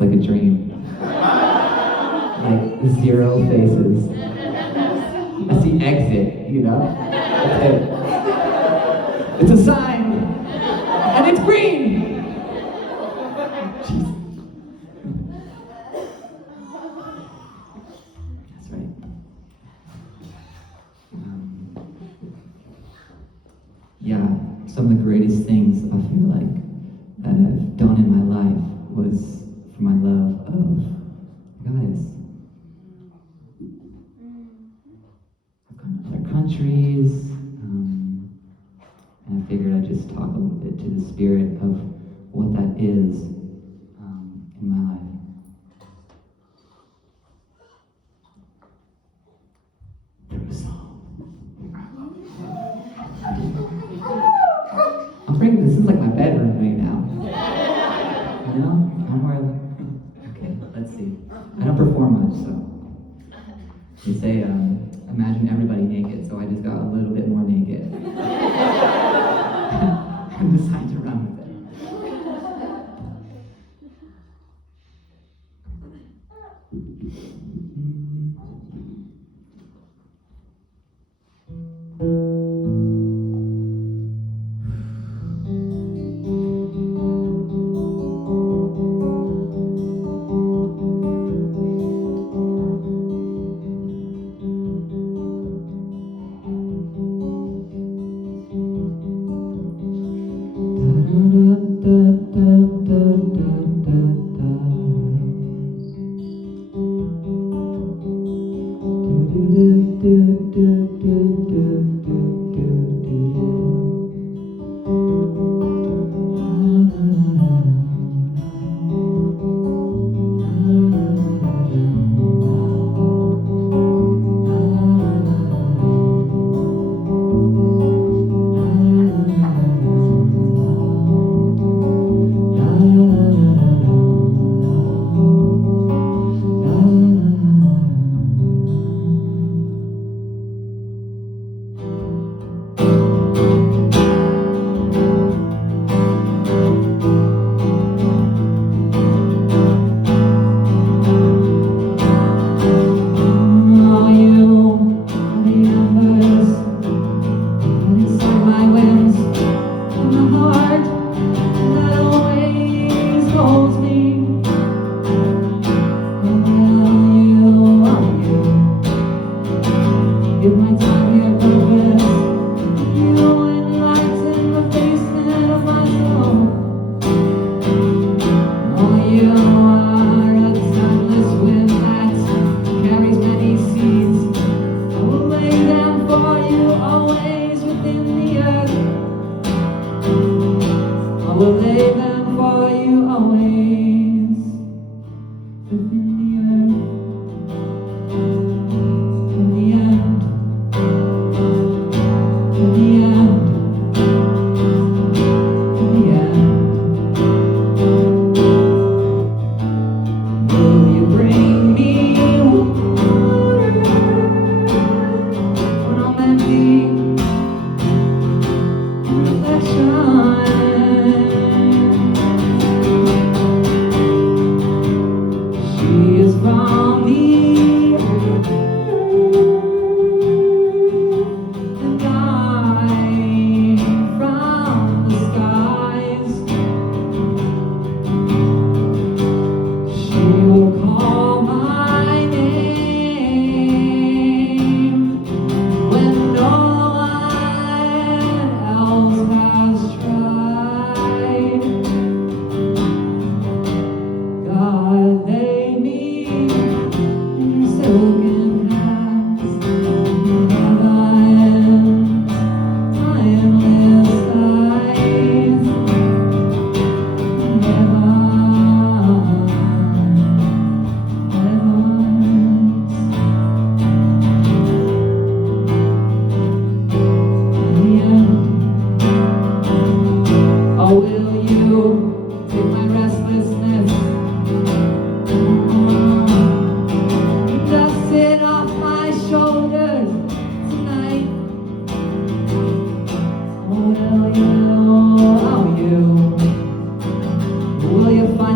zero faces. I see exit, you know? That's it. It's a sign, and it's green! Jesus. That's right. Yeah, some of the greatest things I feel like that I've done in my life was for my love of goddess. I've gone to other countries, and I figured I'd just talk a little bit to the spirit of what that is in my life. Through a song. I'm bringing this is like my bedroom right now. You know? I'm more okay, let's see. I don't perform much, so they say imagine everybody naked, so I just got a little bit more naked. I'm deciding to run with it.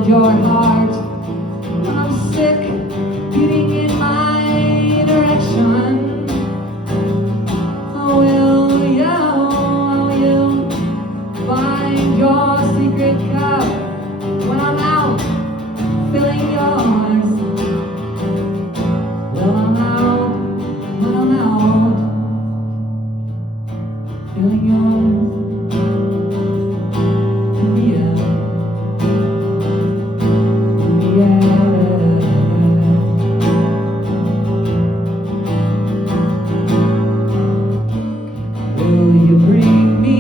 Your heart, I'm sick, beating in my your secret cup when I'm out filling yours. Well, I'm out when I'm out filling yours. In the end, in the end. Will you bring me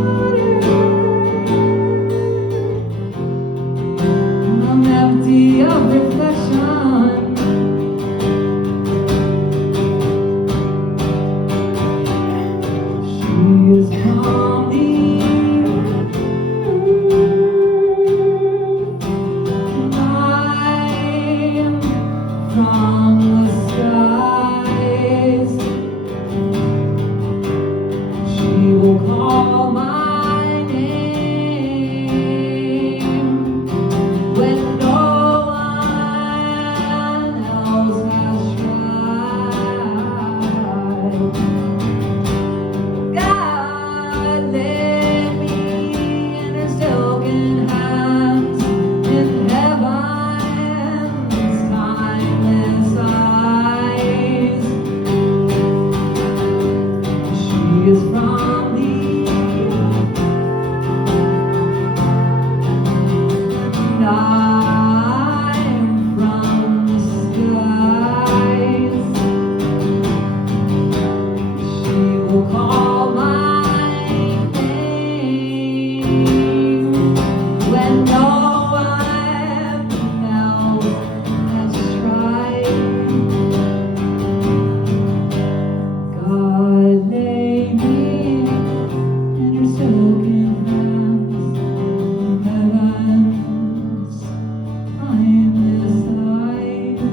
water? I'm empty of reflection. She is from the earth, and I'm from the skies. She will call my name when no one else has tried. God led me in her silken hands in heaven's timeless eyes. She is from the earth, and I'm from the skies. She will call my name when no one else has tried. God lay me in your silken hands, heaven's timeless eyes,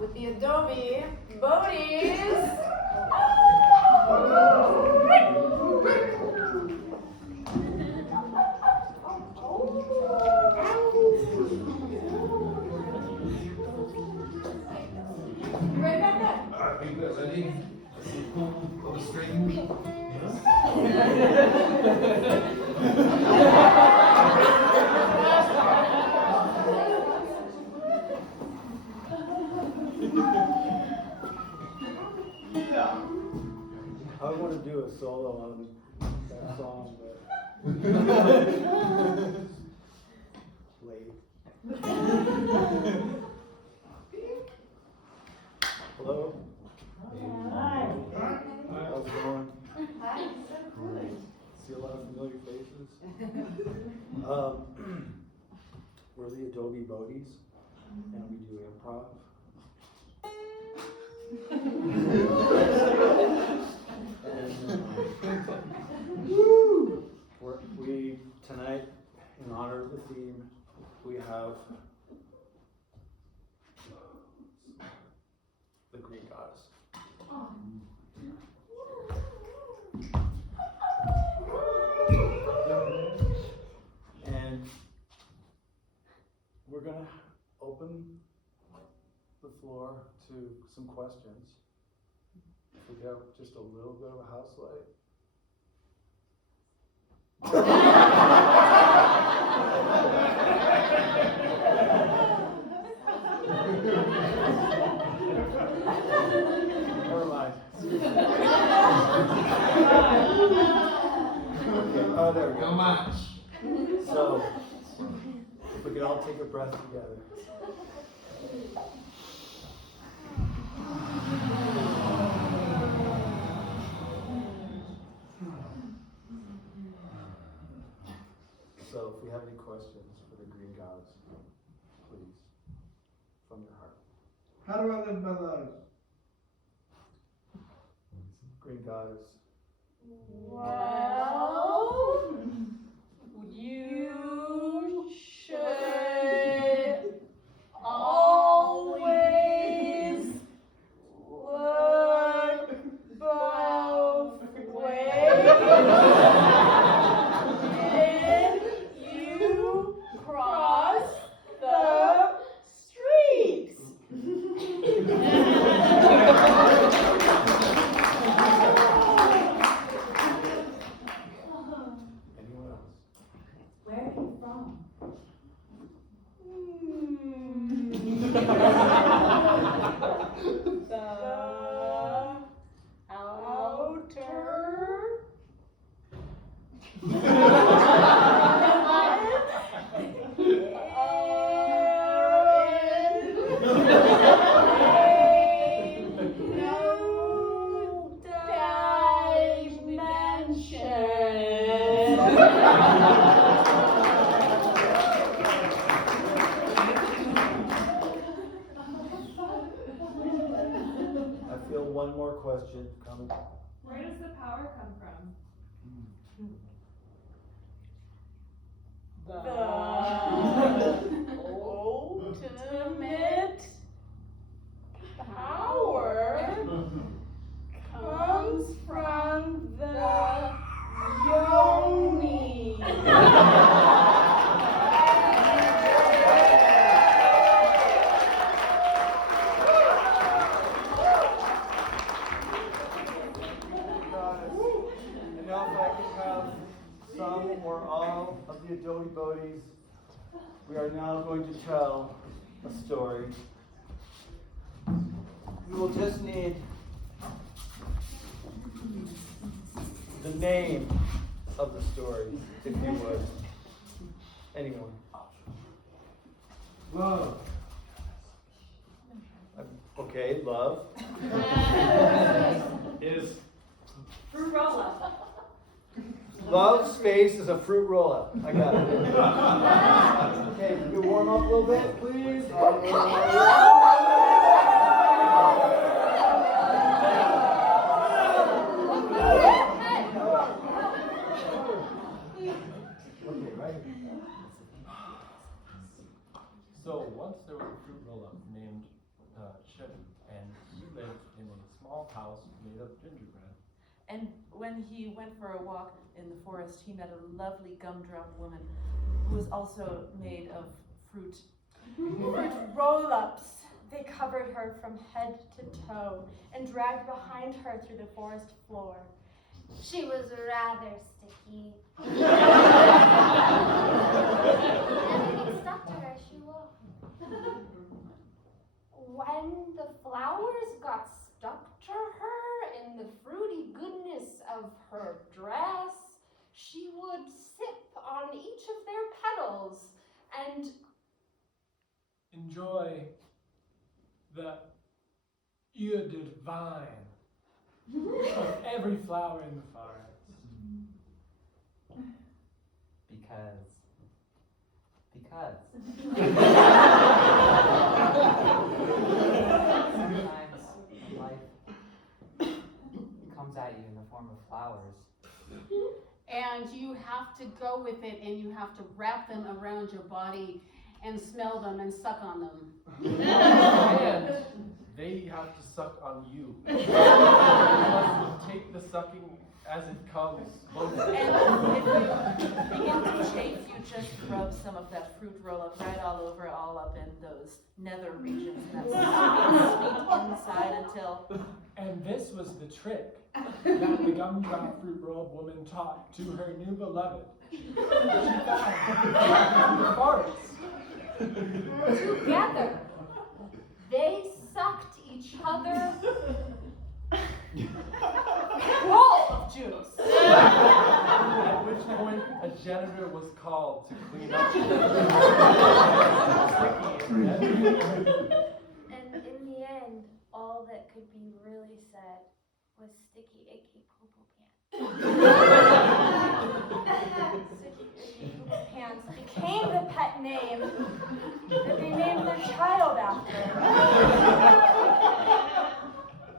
with the Adobe Bodies. Be right back then. Alright, be good. Ready? Let's see, pull of a string. I want to do a solo on that song, but late. Hello? Hi. How's it going? Hi. See a lot of familiar faces. We're the Adobe Bodies, and we do improv. We tonight, in honor of the theme, we have the Greek goddess. And we're gonna open the floor to some questions. If we have just a little bit of a house light. Never mind. Oh, there we go. How much? So, if we could all take a breath together. So, if we have any questions for the green goddess, please, from your heart. How do I live my life? Green goddess. Well, you should always look both ways when you cross the streets. Anyone else? Where are you from? The outer I feel one more question coming. Where does the power come from? the ultimate power comes from the yoni. And now if I can have some or all of the Adobe Bodies, we are now going to tell a story. We will just need the name of the story, if you would. Anyone? Love. Okay, love. Is Fruit roll-up. love space is a fruit roll-up. I got it. Okay, can you warm up a little bit, please? Okay, right here. So once there was a fruit roll-up named Chip, and he lived in a small house made of gingerbread. And when he went for a walk in the forest, he met a lovely gumdrop woman who was also made of fruit. Fruit roll-ups. They covered her from head to toe and dragged behind her through the forest floor. She was rather sticky. And it stuck to her as she walked. When the flowers got stuck to her in the fruity goodness of her dress, she would sip on each of their petals and Enjoy the eau de vine of every flower in the forest. Because. Sometimes life comes at you in the form of flowers. And you have to go with it, and you have to wrap them around your body and smell them and suck on them. And they have to suck on you. You must take the sucking as it comes. And if you begin to chafe, you just rub some of that fruit roll-up right all over, all up in those nether regions. And that's sweet inside until... And this was the trick that the gumdrop fruit roll woman taught to her new beloved. She found in the forest. together they sucked each other full of juice. At which point a janitor was called to clean up. And in the end, all that could be really said was sticky, icky, poo-poo pants. Sticky, icky, poo-poo pants became the pet name that they named their child after.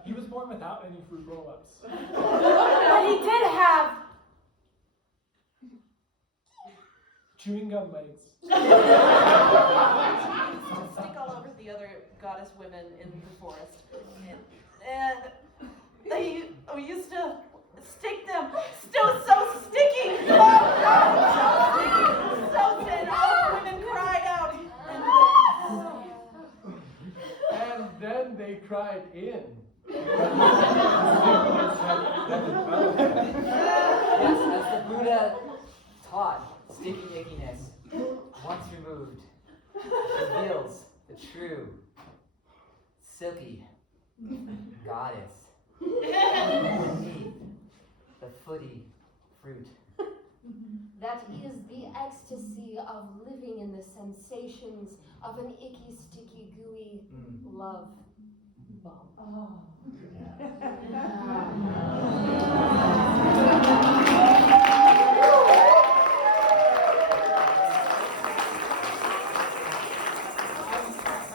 He was born without any fruit roll-ups. But he did have Chewing gum legs. Stick all over the other goddess women in the forest. And we used to stick them. Still so sticky! Oh God, so thin. All the women cried out. And then they cried in. Yes, as the Buddha taught, sticky ickiness, once removed, reveals the true silky goddess beneath the footy fruit. That is the ecstasy of living in the sensations of an icky, sticky, gooey love bomb. Oh.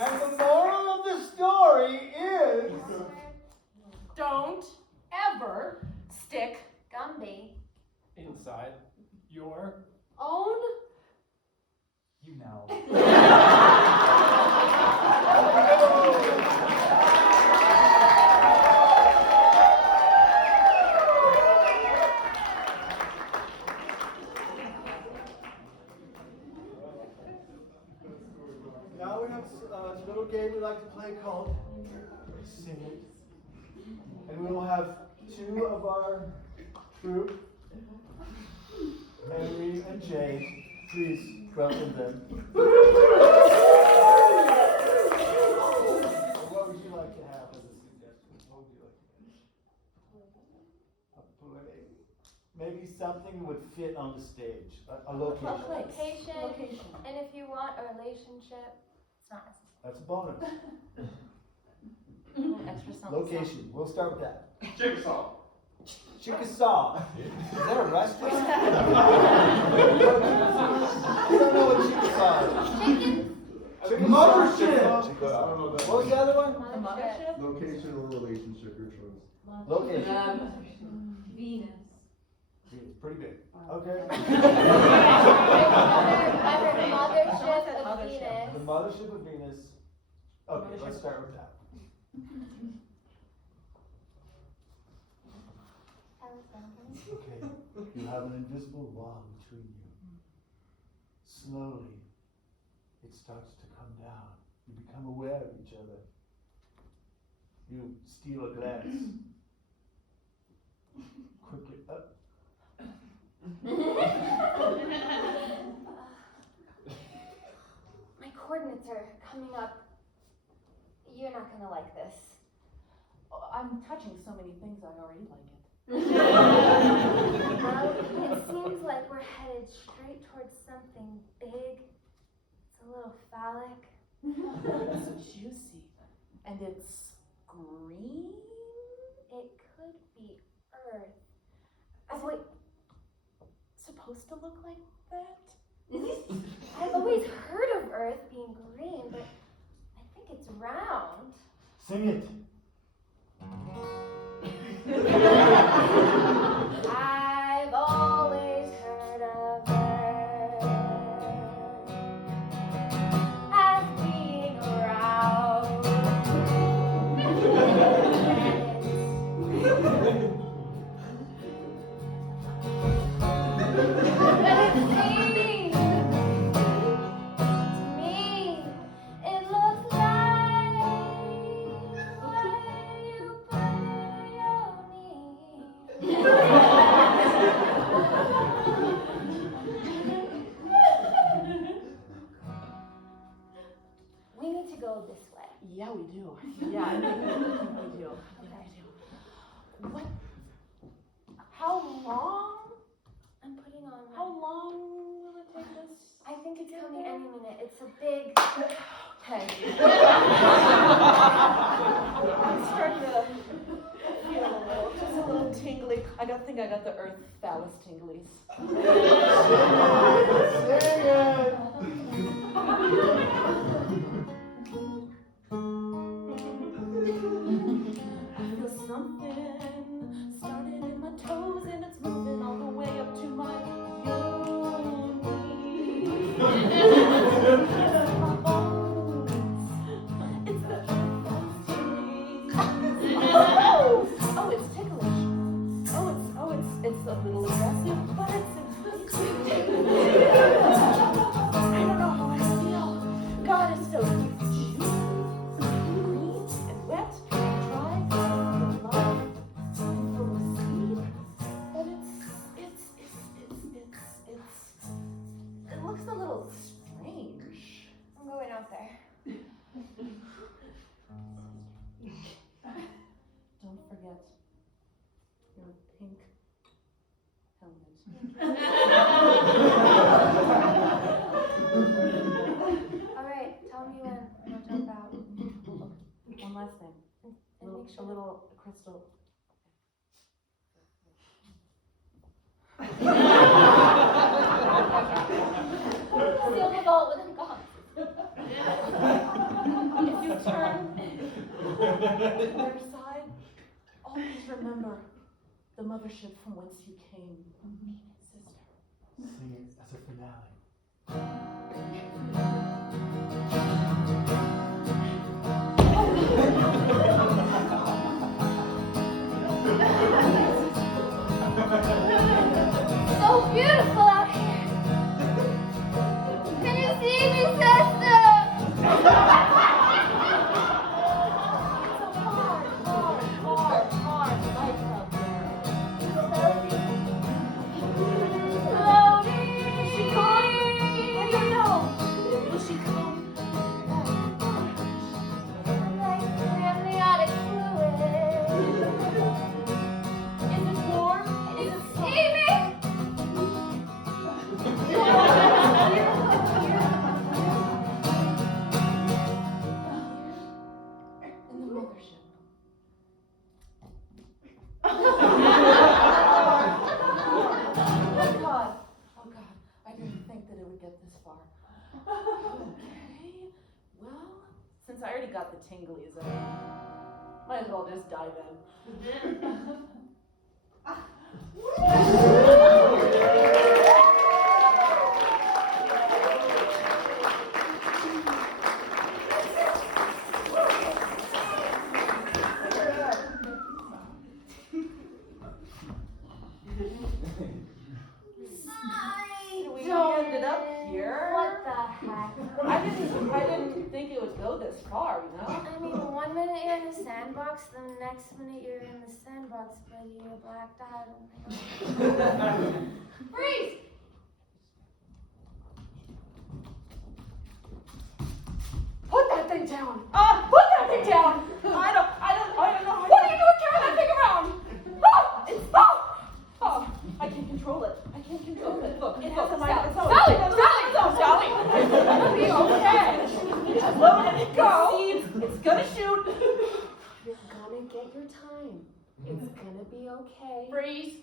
And the moral of the story is... Don't ever stick Gumby Inside your... own. You know. Now we have a little game we like to play called Sing It. And we will have two of our troupe, Henry and Jane. Please welcome them. What would you like to have as a suggestion? What would you like to have? A play. Maybe something would fit on the stage. A location. location. And if you want a relationship, it's not necessary. That's a bonus. Extra something. Location. We'll start with that. Chickasaw. Chickasaw. Is that a restaurant? You don't know what Chickasaw is. Mothership. What was the other one? A mothership? Location or relationship, your choice. Location. Venus. It's pretty big. Okay. Either mothership of Venus. The mothership of Venus. Okay, let's start with that. Okay, you have an invisible wall between you. Slowly, it starts to come down. You become aware of each other. You steal a glance. Quickly up. My coordinates are coming up. You're not gonna like this. Oh, I'm touching so many things I already like it. Well, it seems like we're headed straight towards something big. It's a little phallic. It's juicy. And it's green? It could be Earth. Is it supposed to look like that? I've always heard of Earth being green, but I think it's round. Sing it. I've always heard of Earth as being round. But it seems to me it looks like where you put your We need to go this way. Yeah, we do. Yeah, I think we do. What? How long? I'm putting on How long will it take us? I think it's coming any minute. It's a big. Okay. I'm starting to feel just a little tingly. I think I got the earth phallus tinglies. I feel something started in my toes and it's moving all the way up to my yoni. It's the oh, it's ticklish. It's a little aggressive, but it's I don't know how I feel. God is so juicy, green and wet and dry and love and full of seed. But it looks a little strange. I'm going out there. Don't forget your pink helmet. All right, tell me when I'll jump out. One last thing. And make sure. A little crystal. Seal the vault with a gauze. If you turn to their side, always remember the mothership from whence you came, sister. Sing it as a finale. So beautiful out here. Can you see me, sister? Hard lights out there. Floating. Will she come? I don't know. Will she come? Like amniotic fluid. Is it warm? Is it steaming? In the mothership. Oh God, I didn't think that it would get this far. Okay, well, since I already got the tinglies, might as well just dive in. We ended up here. What the heck? I didn't think it would go this far. sandbox, the next minute you're in the sandbox, but you're blacked out. Freeze! Put that thing down! Put that thing down! I don't know. What are you doing carrying that thing around? I can't control it. Look, it has a mind of its own. Sally! It's gonna be okay. Just let it go. It's gonna shoot. You're gonna get your time. It's gonna be okay. Freeze.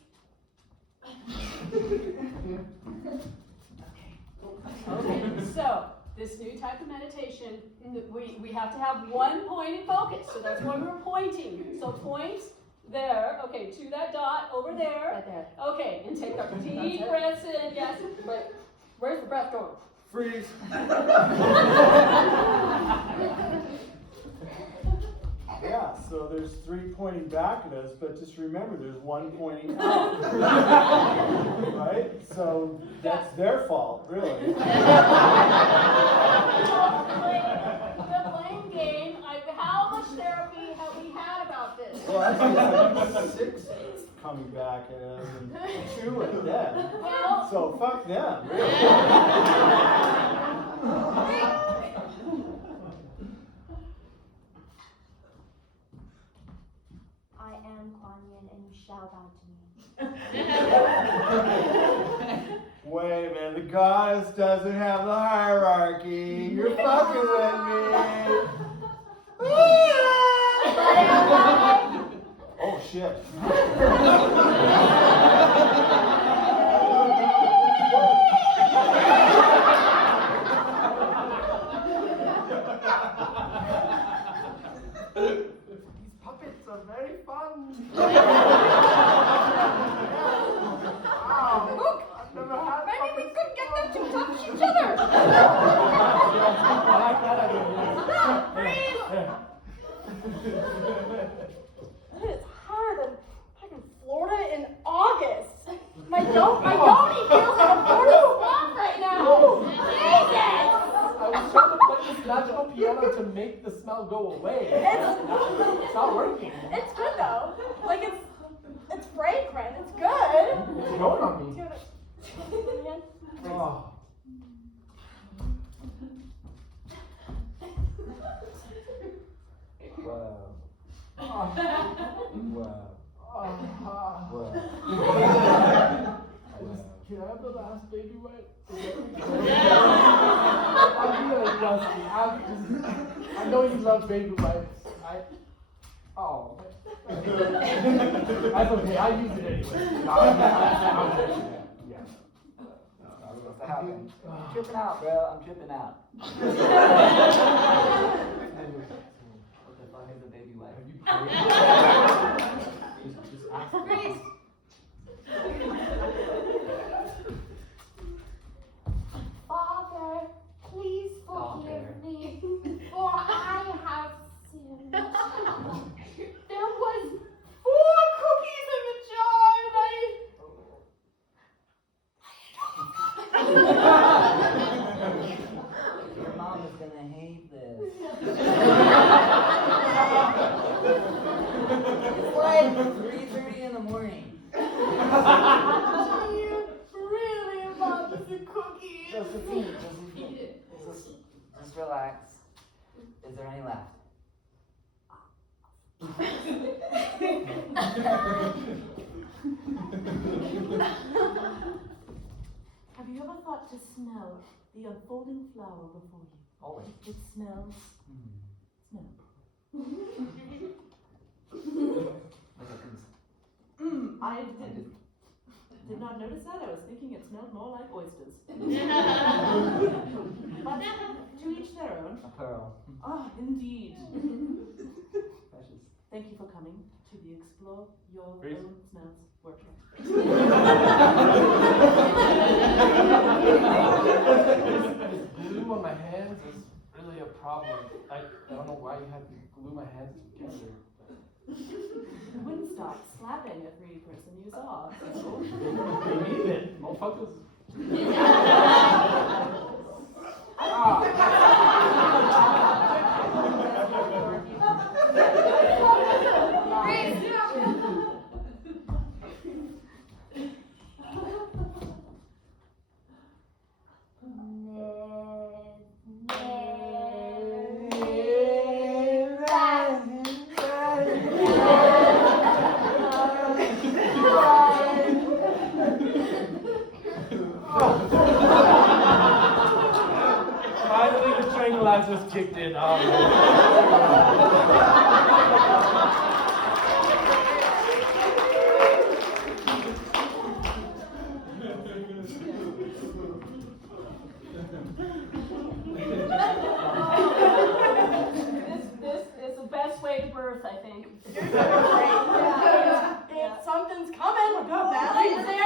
Okay, so this new type of meditation, we have to have one point and focus. So that's why we're pointing. So point there. Okay, to that dot over there. Right there. Okay, and take a deep breaths in. Yes. But where's the breath going? Freeze. Yeah, so there's 3 pointing back at us, but just remember there's 1 pointing out. Right? So that's their fault, really. The blame game. How much therapy have we had about this? Well, actually, 6 coming back at us and 2 at them. Well, So fuck them, really. I am Kuan Yin, and you shall bow to me. Wait a minute, the goddess doesn't have the hierarchy. You're fucking with me. Oh shit. These puppets are very fun. Wow. look. I've never had Maybe we puppets could get them to before. touch each other. I like that idea. It's hotter than fucking Florida in August. My yoni feels like a 40 swamp right now. Jesus! I was trying to play this magical piano to make the smell go away. It's not working. It's good though. Like it's fragrant. It's good. It's going on me. Oh. Wow. Wow. Wow. Can I have the last baby wipe? I'm really dusty. I know you love baby wipes. Oh. That's okay. I use it anyway. Yeah. That's supposed to happen. I'm tripping out, bro. I'm tripping out. What the fuck is a baby wipe? Have you prayed? Just ask them. Freeze. Father, please forgive me, for I have sinned. There was 4 cookies in the jar, and Your mom is gonna hate this. It's like 3:30 in the morning. I am really about the cookies. Josephine, just relax. Is there any left? Have you ever thought to smell the unfolding flower before you? Always. It smells. Smell. I did not notice that. I was thinking it smelled more like oysters. But to each their own. A pearl. Ah, indeed. Precious. Thank you for coming to the Explore Your Freeze. Own Smells workshop. Glue on my hands is really a problem. I don't know why you had to glue my hands together. You wouldn't stop slapping every person you saw. So. They need it. Motherfuckers. This is the best way to birth, I think. Something's coming. Ladies and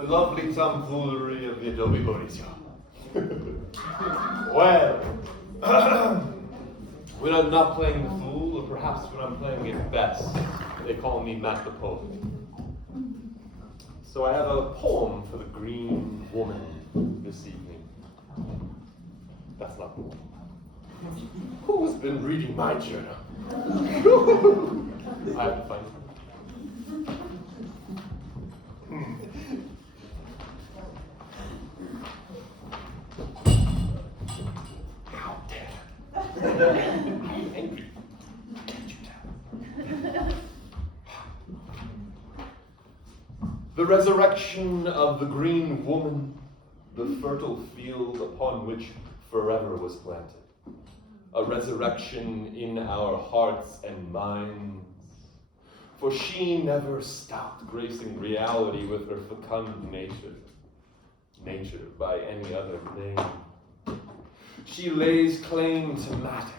The lovely tomfoolery of the Adobe Borisio. Well, when I'm not playing the fool, or perhaps when I'm playing it best, they call me Matt the Poet. So I have a poem for the green woman this evening. That's not cool. Who's been reading my journal? I have to find it. How dare I'm angry. Can't you tell? The resurrection of the green woman, the fertile field upon which forever was planted. A resurrection in our hearts and minds. For she never stopped gracing reality with her fecund nature. Nature by any other name. She lays claim to matter,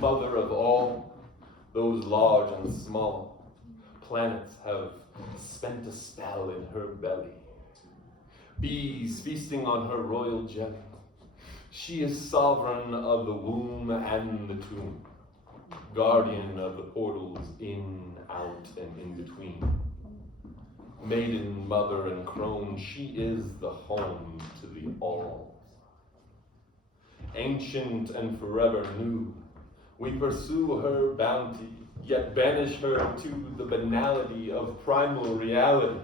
mother of all, those large and small. Planets have spent a spell in her belly. Bees feasting on her royal jelly. She is sovereign of the womb and the tomb, guardian of the portals in, out, and in between. Maiden, mother, and crone, she is the home to the all. Ancient and forever new, we pursue her bounty, yet banish her to the banality of primal reality.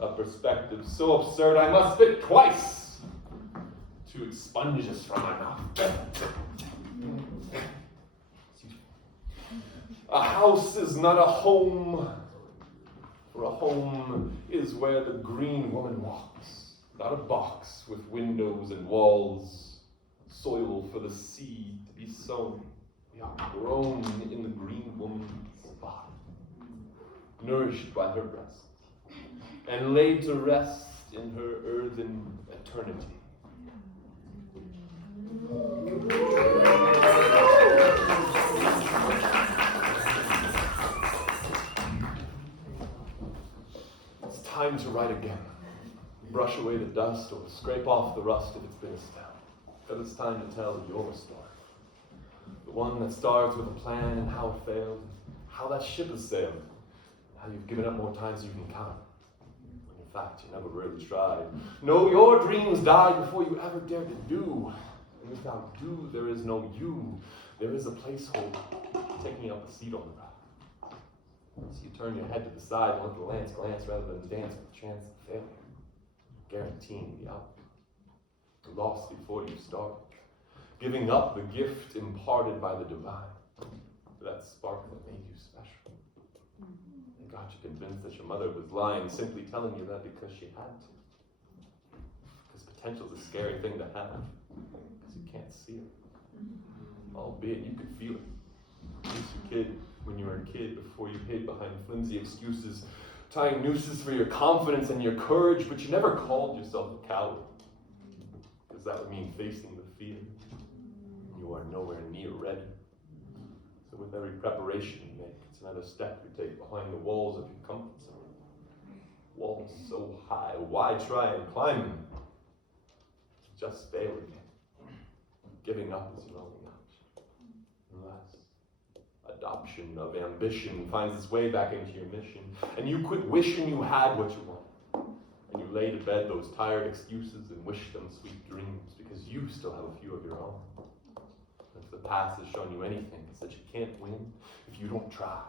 A perspective so absurd I must spit twice to expunge us from my mouth. A house is not a home, for a home is where the green woman walks, not a box with windows and walls, soil for the seed to be sown. We are grown in the green woman's body, nourished by her breast, and laid to rest in her earthen eternity. It's time to write again. Brush away the dust or scrape off the rust if it's been a spell. But it's time to tell your story. The one that starts with a plan and how it failed, how that ship has sailed, how you've given up more times than you can count. When in fact, you never really tried. No, your dreams died before you ever dared to do. And without do, there is no you. There is a placeholder taking up a seat on the ride. So you turn your head to the side and let the lance glance rather than dance with the chance of failure. Guaranteeing the outcome. Lost before you started. Giving up the gift imparted by the divine. That spark that made you special. And got you convinced that your mother was lying, simply telling you that because she had to. Because potential is a scary thing to have. Because you can't see it. Albeit you could feel it. When you were a kid, before you hid behind flimsy excuses tying nooses for your confidence and your courage, but you never called yourself a coward, because that would mean facing the fear. You are nowhere near ready. So with every preparation you make, it's another step you take behind the walls of your comfort zone. Walls so high, why try and climb them? Just fail again. Giving up is your only option. Unless adoption of ambition finds its way back into your mission, and you quit wishing you had what you want, and you lay to bed those tired excuses and wish them sweet dreams, because you still have a few of your own. If the past has shown you anything, it's that you can't win if you don't try.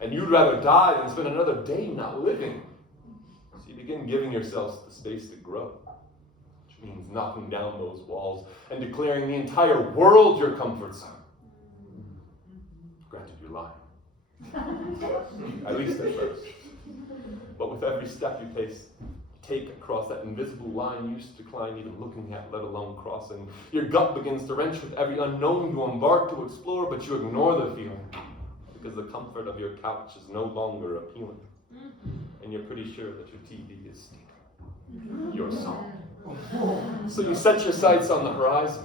And you'd rather die than spend another day not living. So you begin giving yourselves the space to grow, which means knocking down those walls and declaring the entire world your comfort zone. Granted, you're lying. At least at first. But with every step you take across that invisible line you used to decline even looking at, let alone crossing, your gut begins to wrench with every unknown you embark to explore, but you ignore the feeling because the comfort of your couch is no longer appealing. And you're pretty sure that your TV is stealing your song. So you set your sights on the horizon.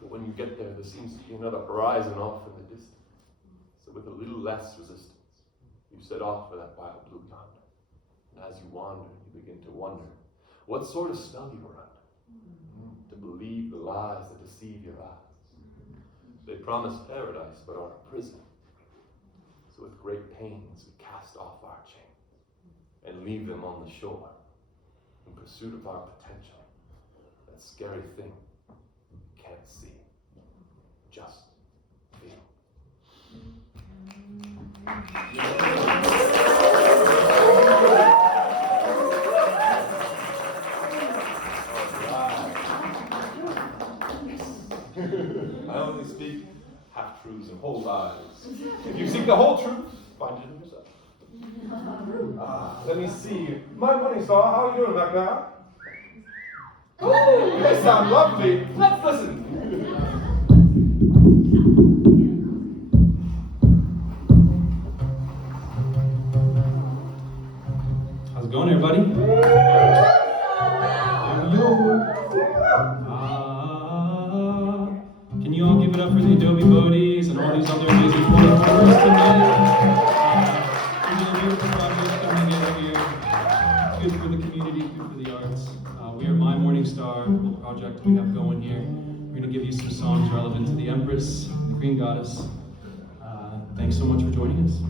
But when you get there seems to be another horizon off in the distance. So with a little less resistance, you set off for that wild blue yonder. And as you wander, you begin to wonder what sort of spell you were under to believe the lies that deceive your eyes. They promise paradise, but are a prison. So with great pains, we cast off our chains and leave them on the shore in pursuit of our potential. That scary thing you can't see, just feel. I only speak half-truths and whole lies. If you seek the whole truth, find it in yourself. Let me see. My money star, how are you doing back there? Oh, they sound lovely. Let's listen. How's it going, everybody? Can you all give it up for the Adobe Bodies and all these other amazing performers tonight? We're doing a beautiful project coming together here. Good for the community, good for the arts. We are My Morning Star, a little project we have going here. We're going to give you some songs relevant to the Empress, the Green Goddess. Thanks so much for joining us.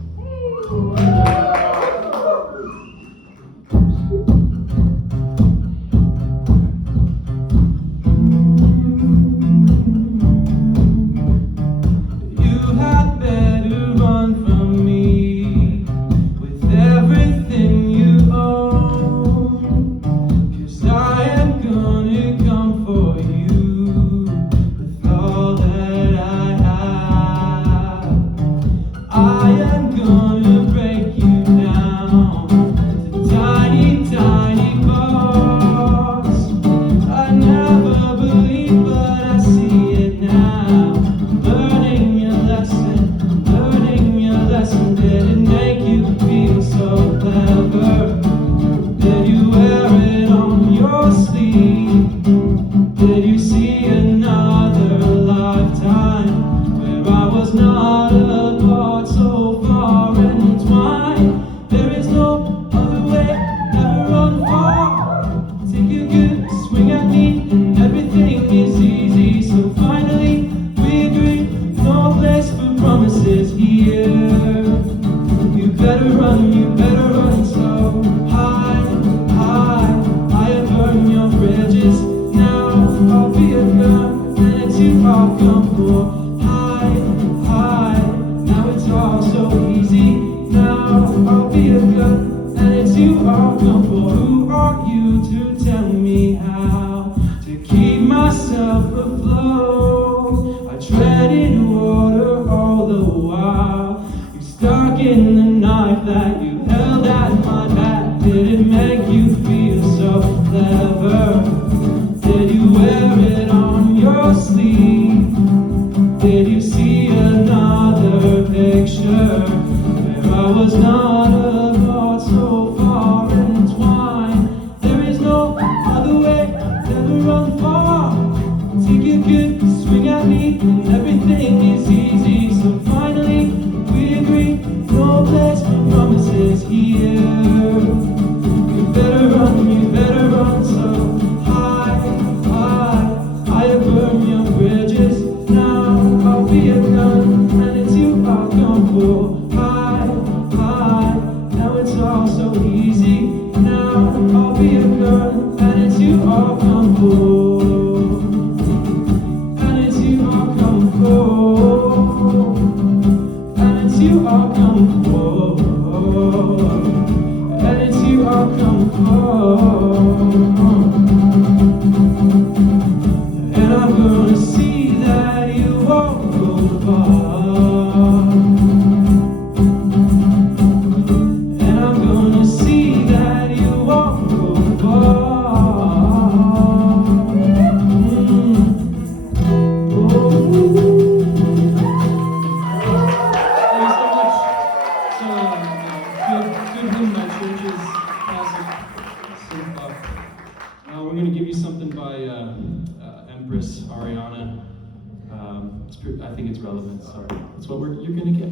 I was not a thought so run far. Take a good swing at me, and everything is easy. So finally, we agree, no place for promises here. You better run so high, higher burn your bridges. Now I'll be a gun, and it's you I'll come for. High, now it's all so easy. Now I'll be a gun, and it's you I'll come for. And it's you I'll come for. And it's you I'll come for. And it's you I'll come for. And I'm gonna see that you won't go far. And I'm gonna see that you won't go far. Thanks so much. It's good hymn by Church's classic synth pop. We're going to give you something by Empress, Ariana. I think it's relevant, sorry. That's what you're going to get.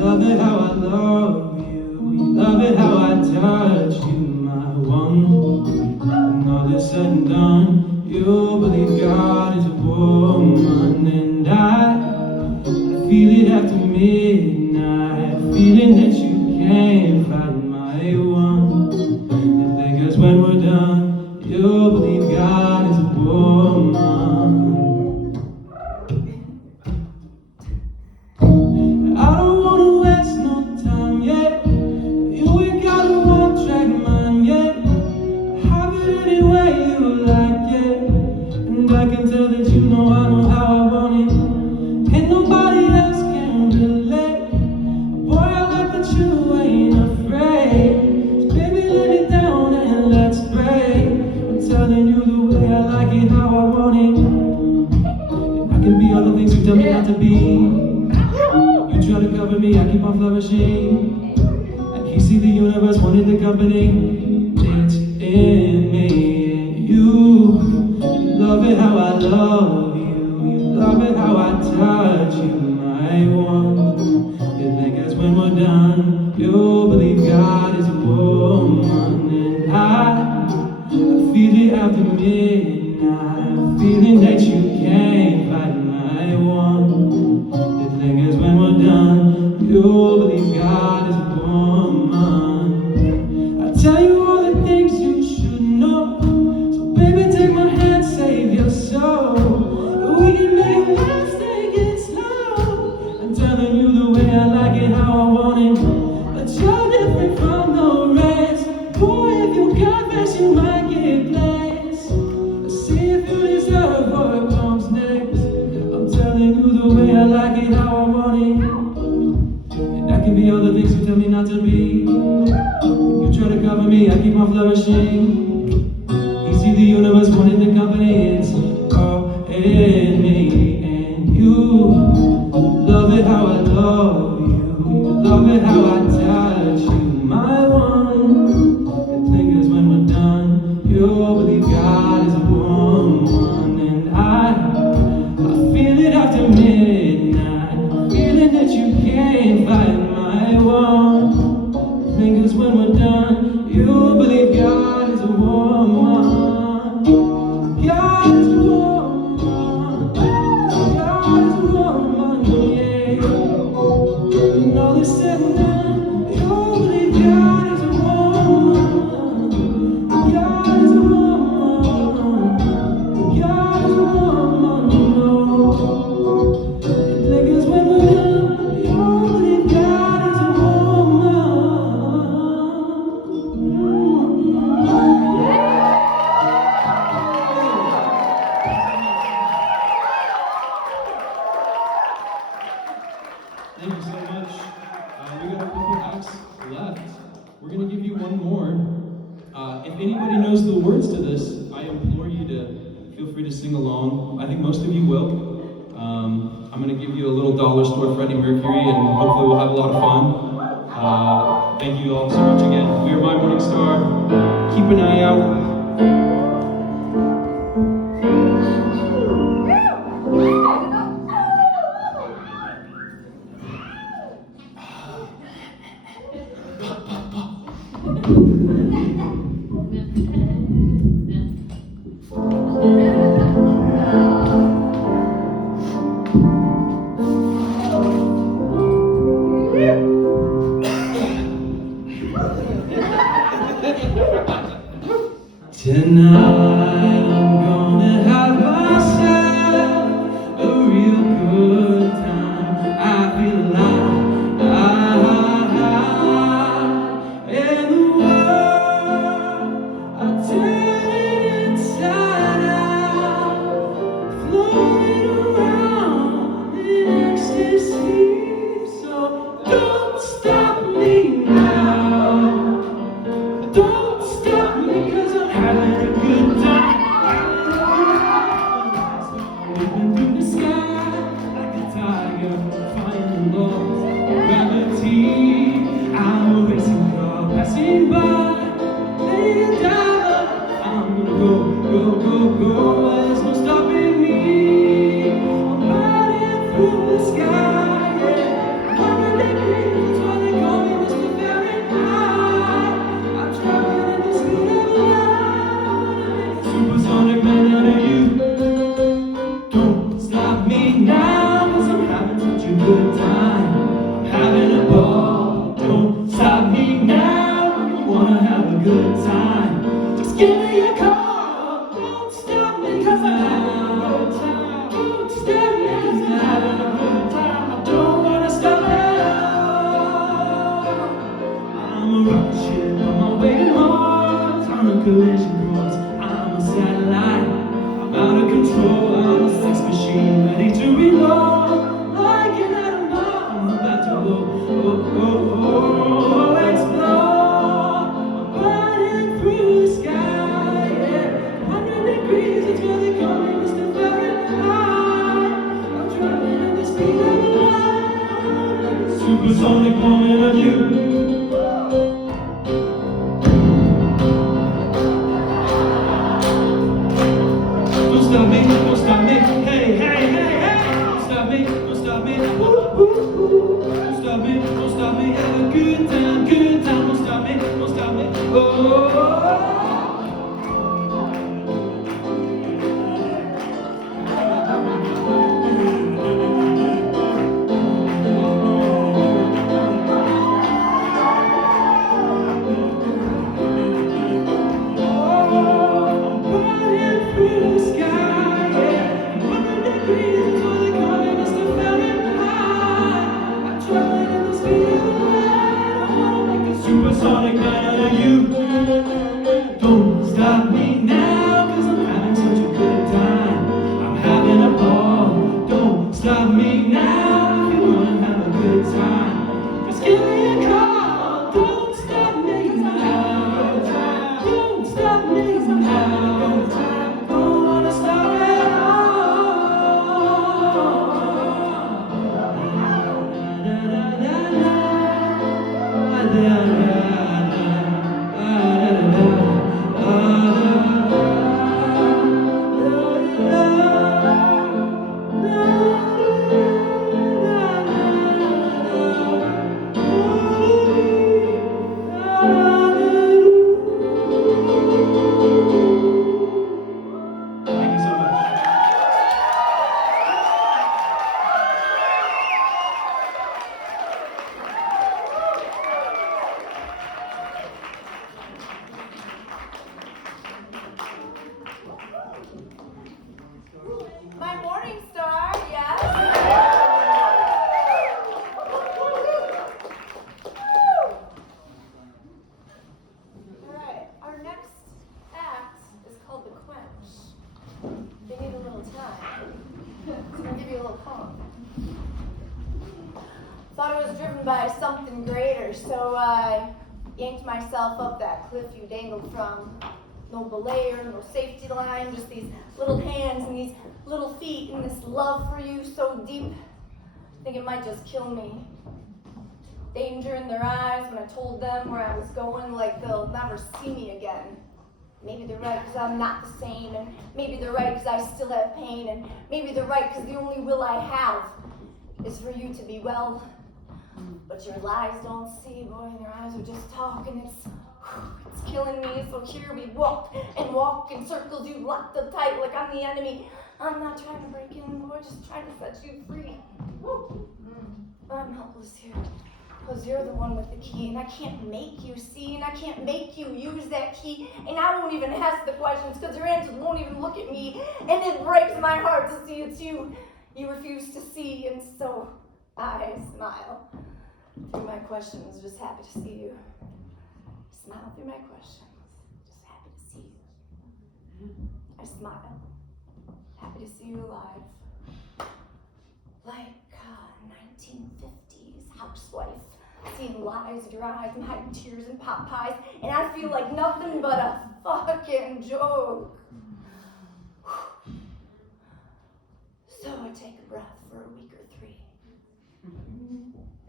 Love it how I love you. You love it how I touch you, my one. When all is said and done, you'll believe God is a woman. And I feel it after midnight, feeling that you can't fight my one. It lingers when we're done, you'll believe God is a woman. I don't wanna waste no time yet. You ain't got a one-track mind yet. Have it any way you like it. And I can tell that you know how I want it. Ain't nobody else can relate. Boy, I like that you ain't afraid. So baby, lay me down and let's pray. I'm telling you the way I like it, how I want it. And I can be all the things you tell me not to be. You try to cover me, I keep on flourishing. And you see the universe wanted the company. It's in me. And you love it how I love you. You love it how I touch you, my one. It lingers when we're done. You'll believe God is a woman. And I feel it after midnight, feeling that you can't fight my one. It lingers when we're done. You'll believe God is a woman. I tell you all the things you should know. So baby, take my hand, save your soul. We can make love, take it slow. I'm telling you the way I like it, how I want it. But you're different from the rest. Boy, if you confess, you might get blessed. See if you deserve what comes next. I'm telling you the way I like it, how I want it. And I can be all the things you tell me not to be. You try to cover me, I keep on flourishing. You see the universe wanted the company, it's all in me. And you love it how I love you. You love it how I touch you, my one. It lingers when we're done. You'll believe God is a woman. And I feel it after midnight, feeling that you can't fight my one. It lingers when we're done. You'll believe God is a woman. God one more. If anybody knows the words to this, I implore you to feel free to sing along. I think most of you will. I'm going to give you a little dollar store Freddie Mercury, and hopefully we'll have a lot of fun. Thank you all so much again. We are My Morning Star. Keep an eye out. Tonight I'm gonna have myself a real good time. I feel alive, and the world I turn it inside out, floating around in ecstasy. So don't stop me now. Don't stop me 'cause I'm having a good time. Leaping through the sky like a tiger, finding lost gravity. I'm a racing car passing by, laying down. I'm gonna go. There's no stopping me. I'm riding through the sky, yeah. 100 degrees, that's why they call me Mr. Fahrenheit. I'm traveling at the speed of light. Supersonic man out of you. Don't stop me now, 'cause I'm having such a good time. I'm having a ball. Don't stop me now. If you wanna have a good time, just give me a call. Don't stop me 'cause I'm having a good time. Don't stop me 'cause I'm having a good time. I don't wanna stop at all. I'm a rocket ship on my way to Mars. I'm a collision course. I'm a satellite. I'm out of control. I'm a sex machine ready to reload. Like an atom bomb, I'm about to explode. I'm burning through the sky, yeah. 100 degrees, that's why they call me Mr. Fahrenheit. I'm driving at the speed of light. Supersonic moment of you. Don't stop me, hey, don't stop me, don't stop me, have a good time, don't stop me, oh. Supersonic man out of you. Don't stop me now, 'cause I'm having such a good time. I'm having a ball. Don't stop me now. If you wanna have a good time, just give me a call. Don't stop me 'cause I'm having a good time. Don't stop me 'cause I'm having a good time. Don't wanna stop at all. My morning star, yes. Alright, our next act is called The Quench. They need a little time. So I'll give you a little poem. Thought it was driven by something greater, so Yanked myself up that cliff you dangled from. No belayer, no safety line, just these little hands and these little feet and this love for you so deep. I think it might just kill me. Danger in their eyes when I told them where I was going, like they'll never see me again. Maybe they're right because I'm not the same, and maybe they're right because I still have pain, and maybe they're right because the only will I have is for you to be well. But your lies don't see, boy, and your eyes are just talk, and it's killing me. So here we walk in circles. You locked up tight like I'm the enemy. I'm not trying to break in, boy, just trying to set you free. I'm helpless here. Because you're the one with the key, and I can't make you see, and I can't make you use that key, and I won't even ask the questions, because your answers won't even look at me, and it breaks my heart to see it's you refuse to see, and so I smile through my questions, just happy to see you. Smile through my questions, just happy to see you. I smile, happy to see you alive, like 1950s housewife. Seeing lies in your eyes and hiding tears and pot pies, and I feel like nothing but a fucking joke. So I take a breath for a week or 3.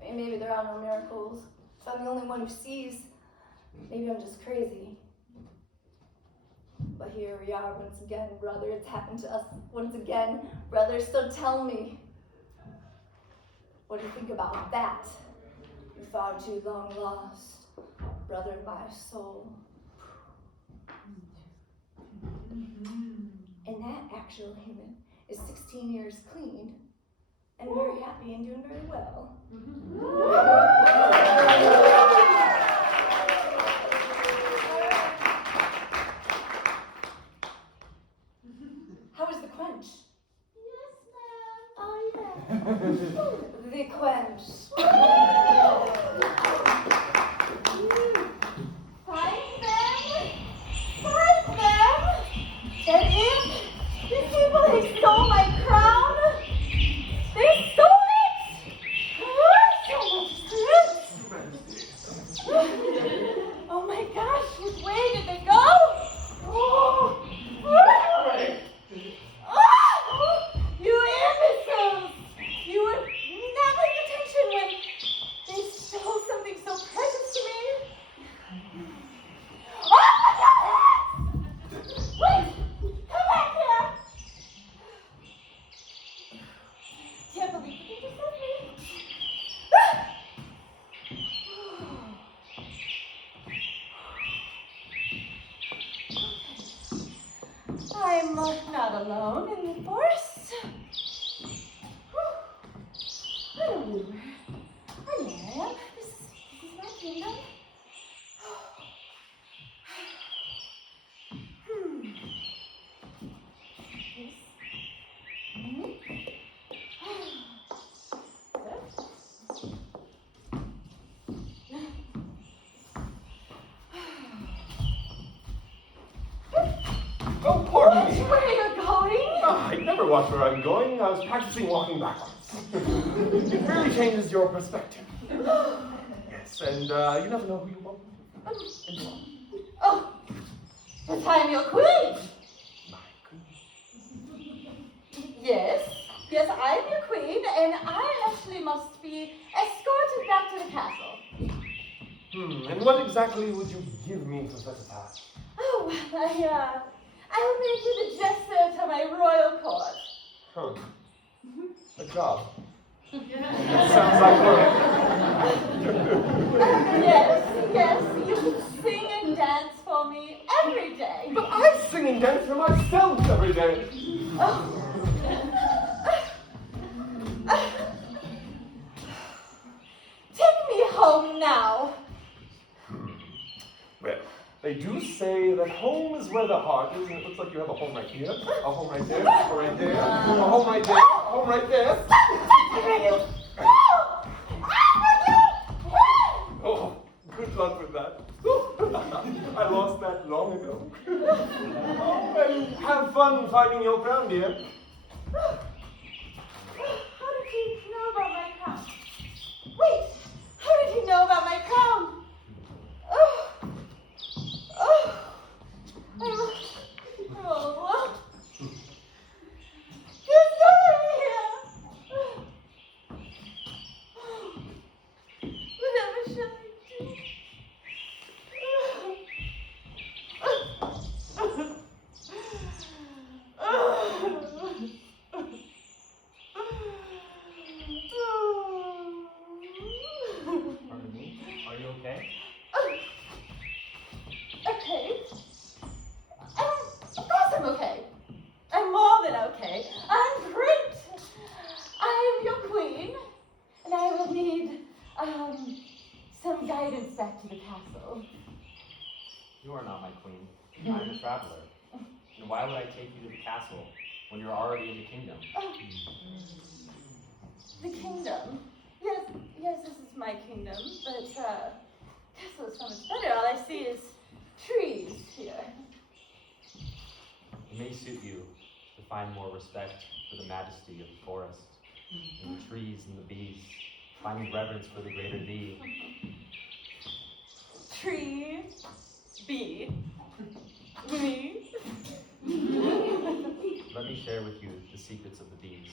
And maybe there are no miracles. If I'm the only one who sees, maybe I'm just crazy. But here we are once again, brother. It's happened to us once again, brother. So tell me, what do you think about that? Far too long lost, brother of my soul. And that actual human is 16 years clean and very happy and doing very well. How is the quench? Yes, ma'am. Oh, yeah. The quench. Find them! And if these people, they stole my crown! They stole it! Oh my gosh, which way did they go? Oh, you imbeciles! You were not paying attention when they stole something so precious to me. Oh my goodness! Wait! Come back here! Can't believe you just said me. I'm not alone in the forest. I know where I am. This is my kingdom. Oh, pardon me. Where are you going? I never watch where I'm going. I was practicing walking backwards. It really changes your perspective. Yes, and you never know who you bump into. Oh, but I'm your queen. My queen. Yes, I'm your queen, and I actually must be escorted back to the castle. And what exactly would you give me for such a task? Oh, I'll make you the jester to my royal court. Huh. A job. Sounds like work. Yes, you can sing and dance for me every day. But I sing and dance for myself every day. Oh. Take me home now. Well, they do say that home is where the heart is, and it looks like you have a home right here, a home right there, a right there, a home right there, a home right there. Oh, good luck with that. I lost that long ago. And have fun finding your crown, dear. How did you know about my crown? Wait, how did you know about my crown? Oh. You are not my queen. I am a traveler. And why would I take you to the castle when you're already in the kingdom? The kingdom? Yes, this is my kingdom, but castle is so much better. All I see is trees here. It may suit you to find more respect for the majesty of the forest, and the trees and the bees, finding reverence for the greater thee. Tree, bee, me. Let me share with you the secrets of the bees.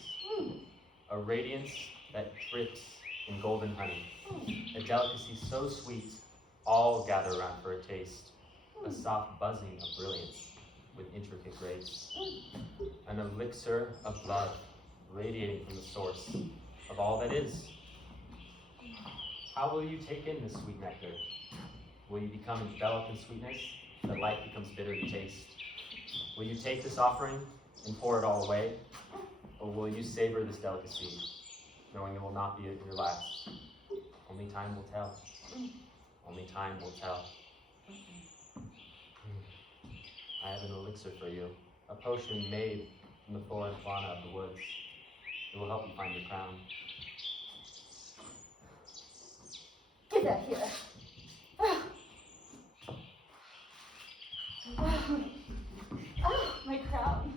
A radiance that drips in golden honey, a delicacy so sweet, all gather around for a taste, a soft buzzing of brilliance with intricate grace, an elixir of love radiating from the source of all that is. How will you take in this sweet nectar? Will you become enveloped in sweetness, that life becomes bitter to taste? Will you take this offering and pour it all away? Or will you savor this delicacy, knowing it will not be your last? Only time will tell. Only time will tell. I have an elixir for you, a potion made from the flora and fauna of the woods. It will help you find your crown. Get that here. Oh, my crown.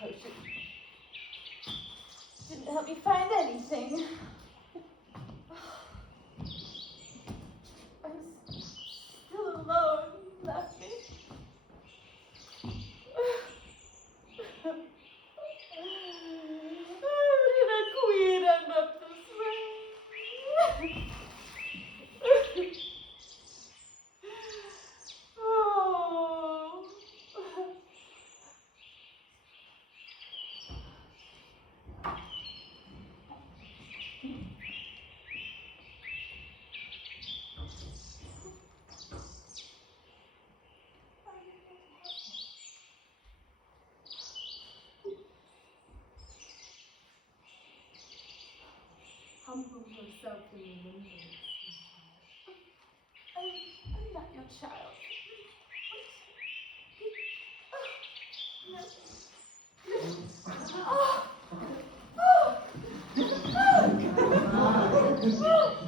Potion. Didn't help me find anything. I was still alone. You left me. How did a queen end up this way? Oh. Humble yourself in the windows. I'm not your child. Oh.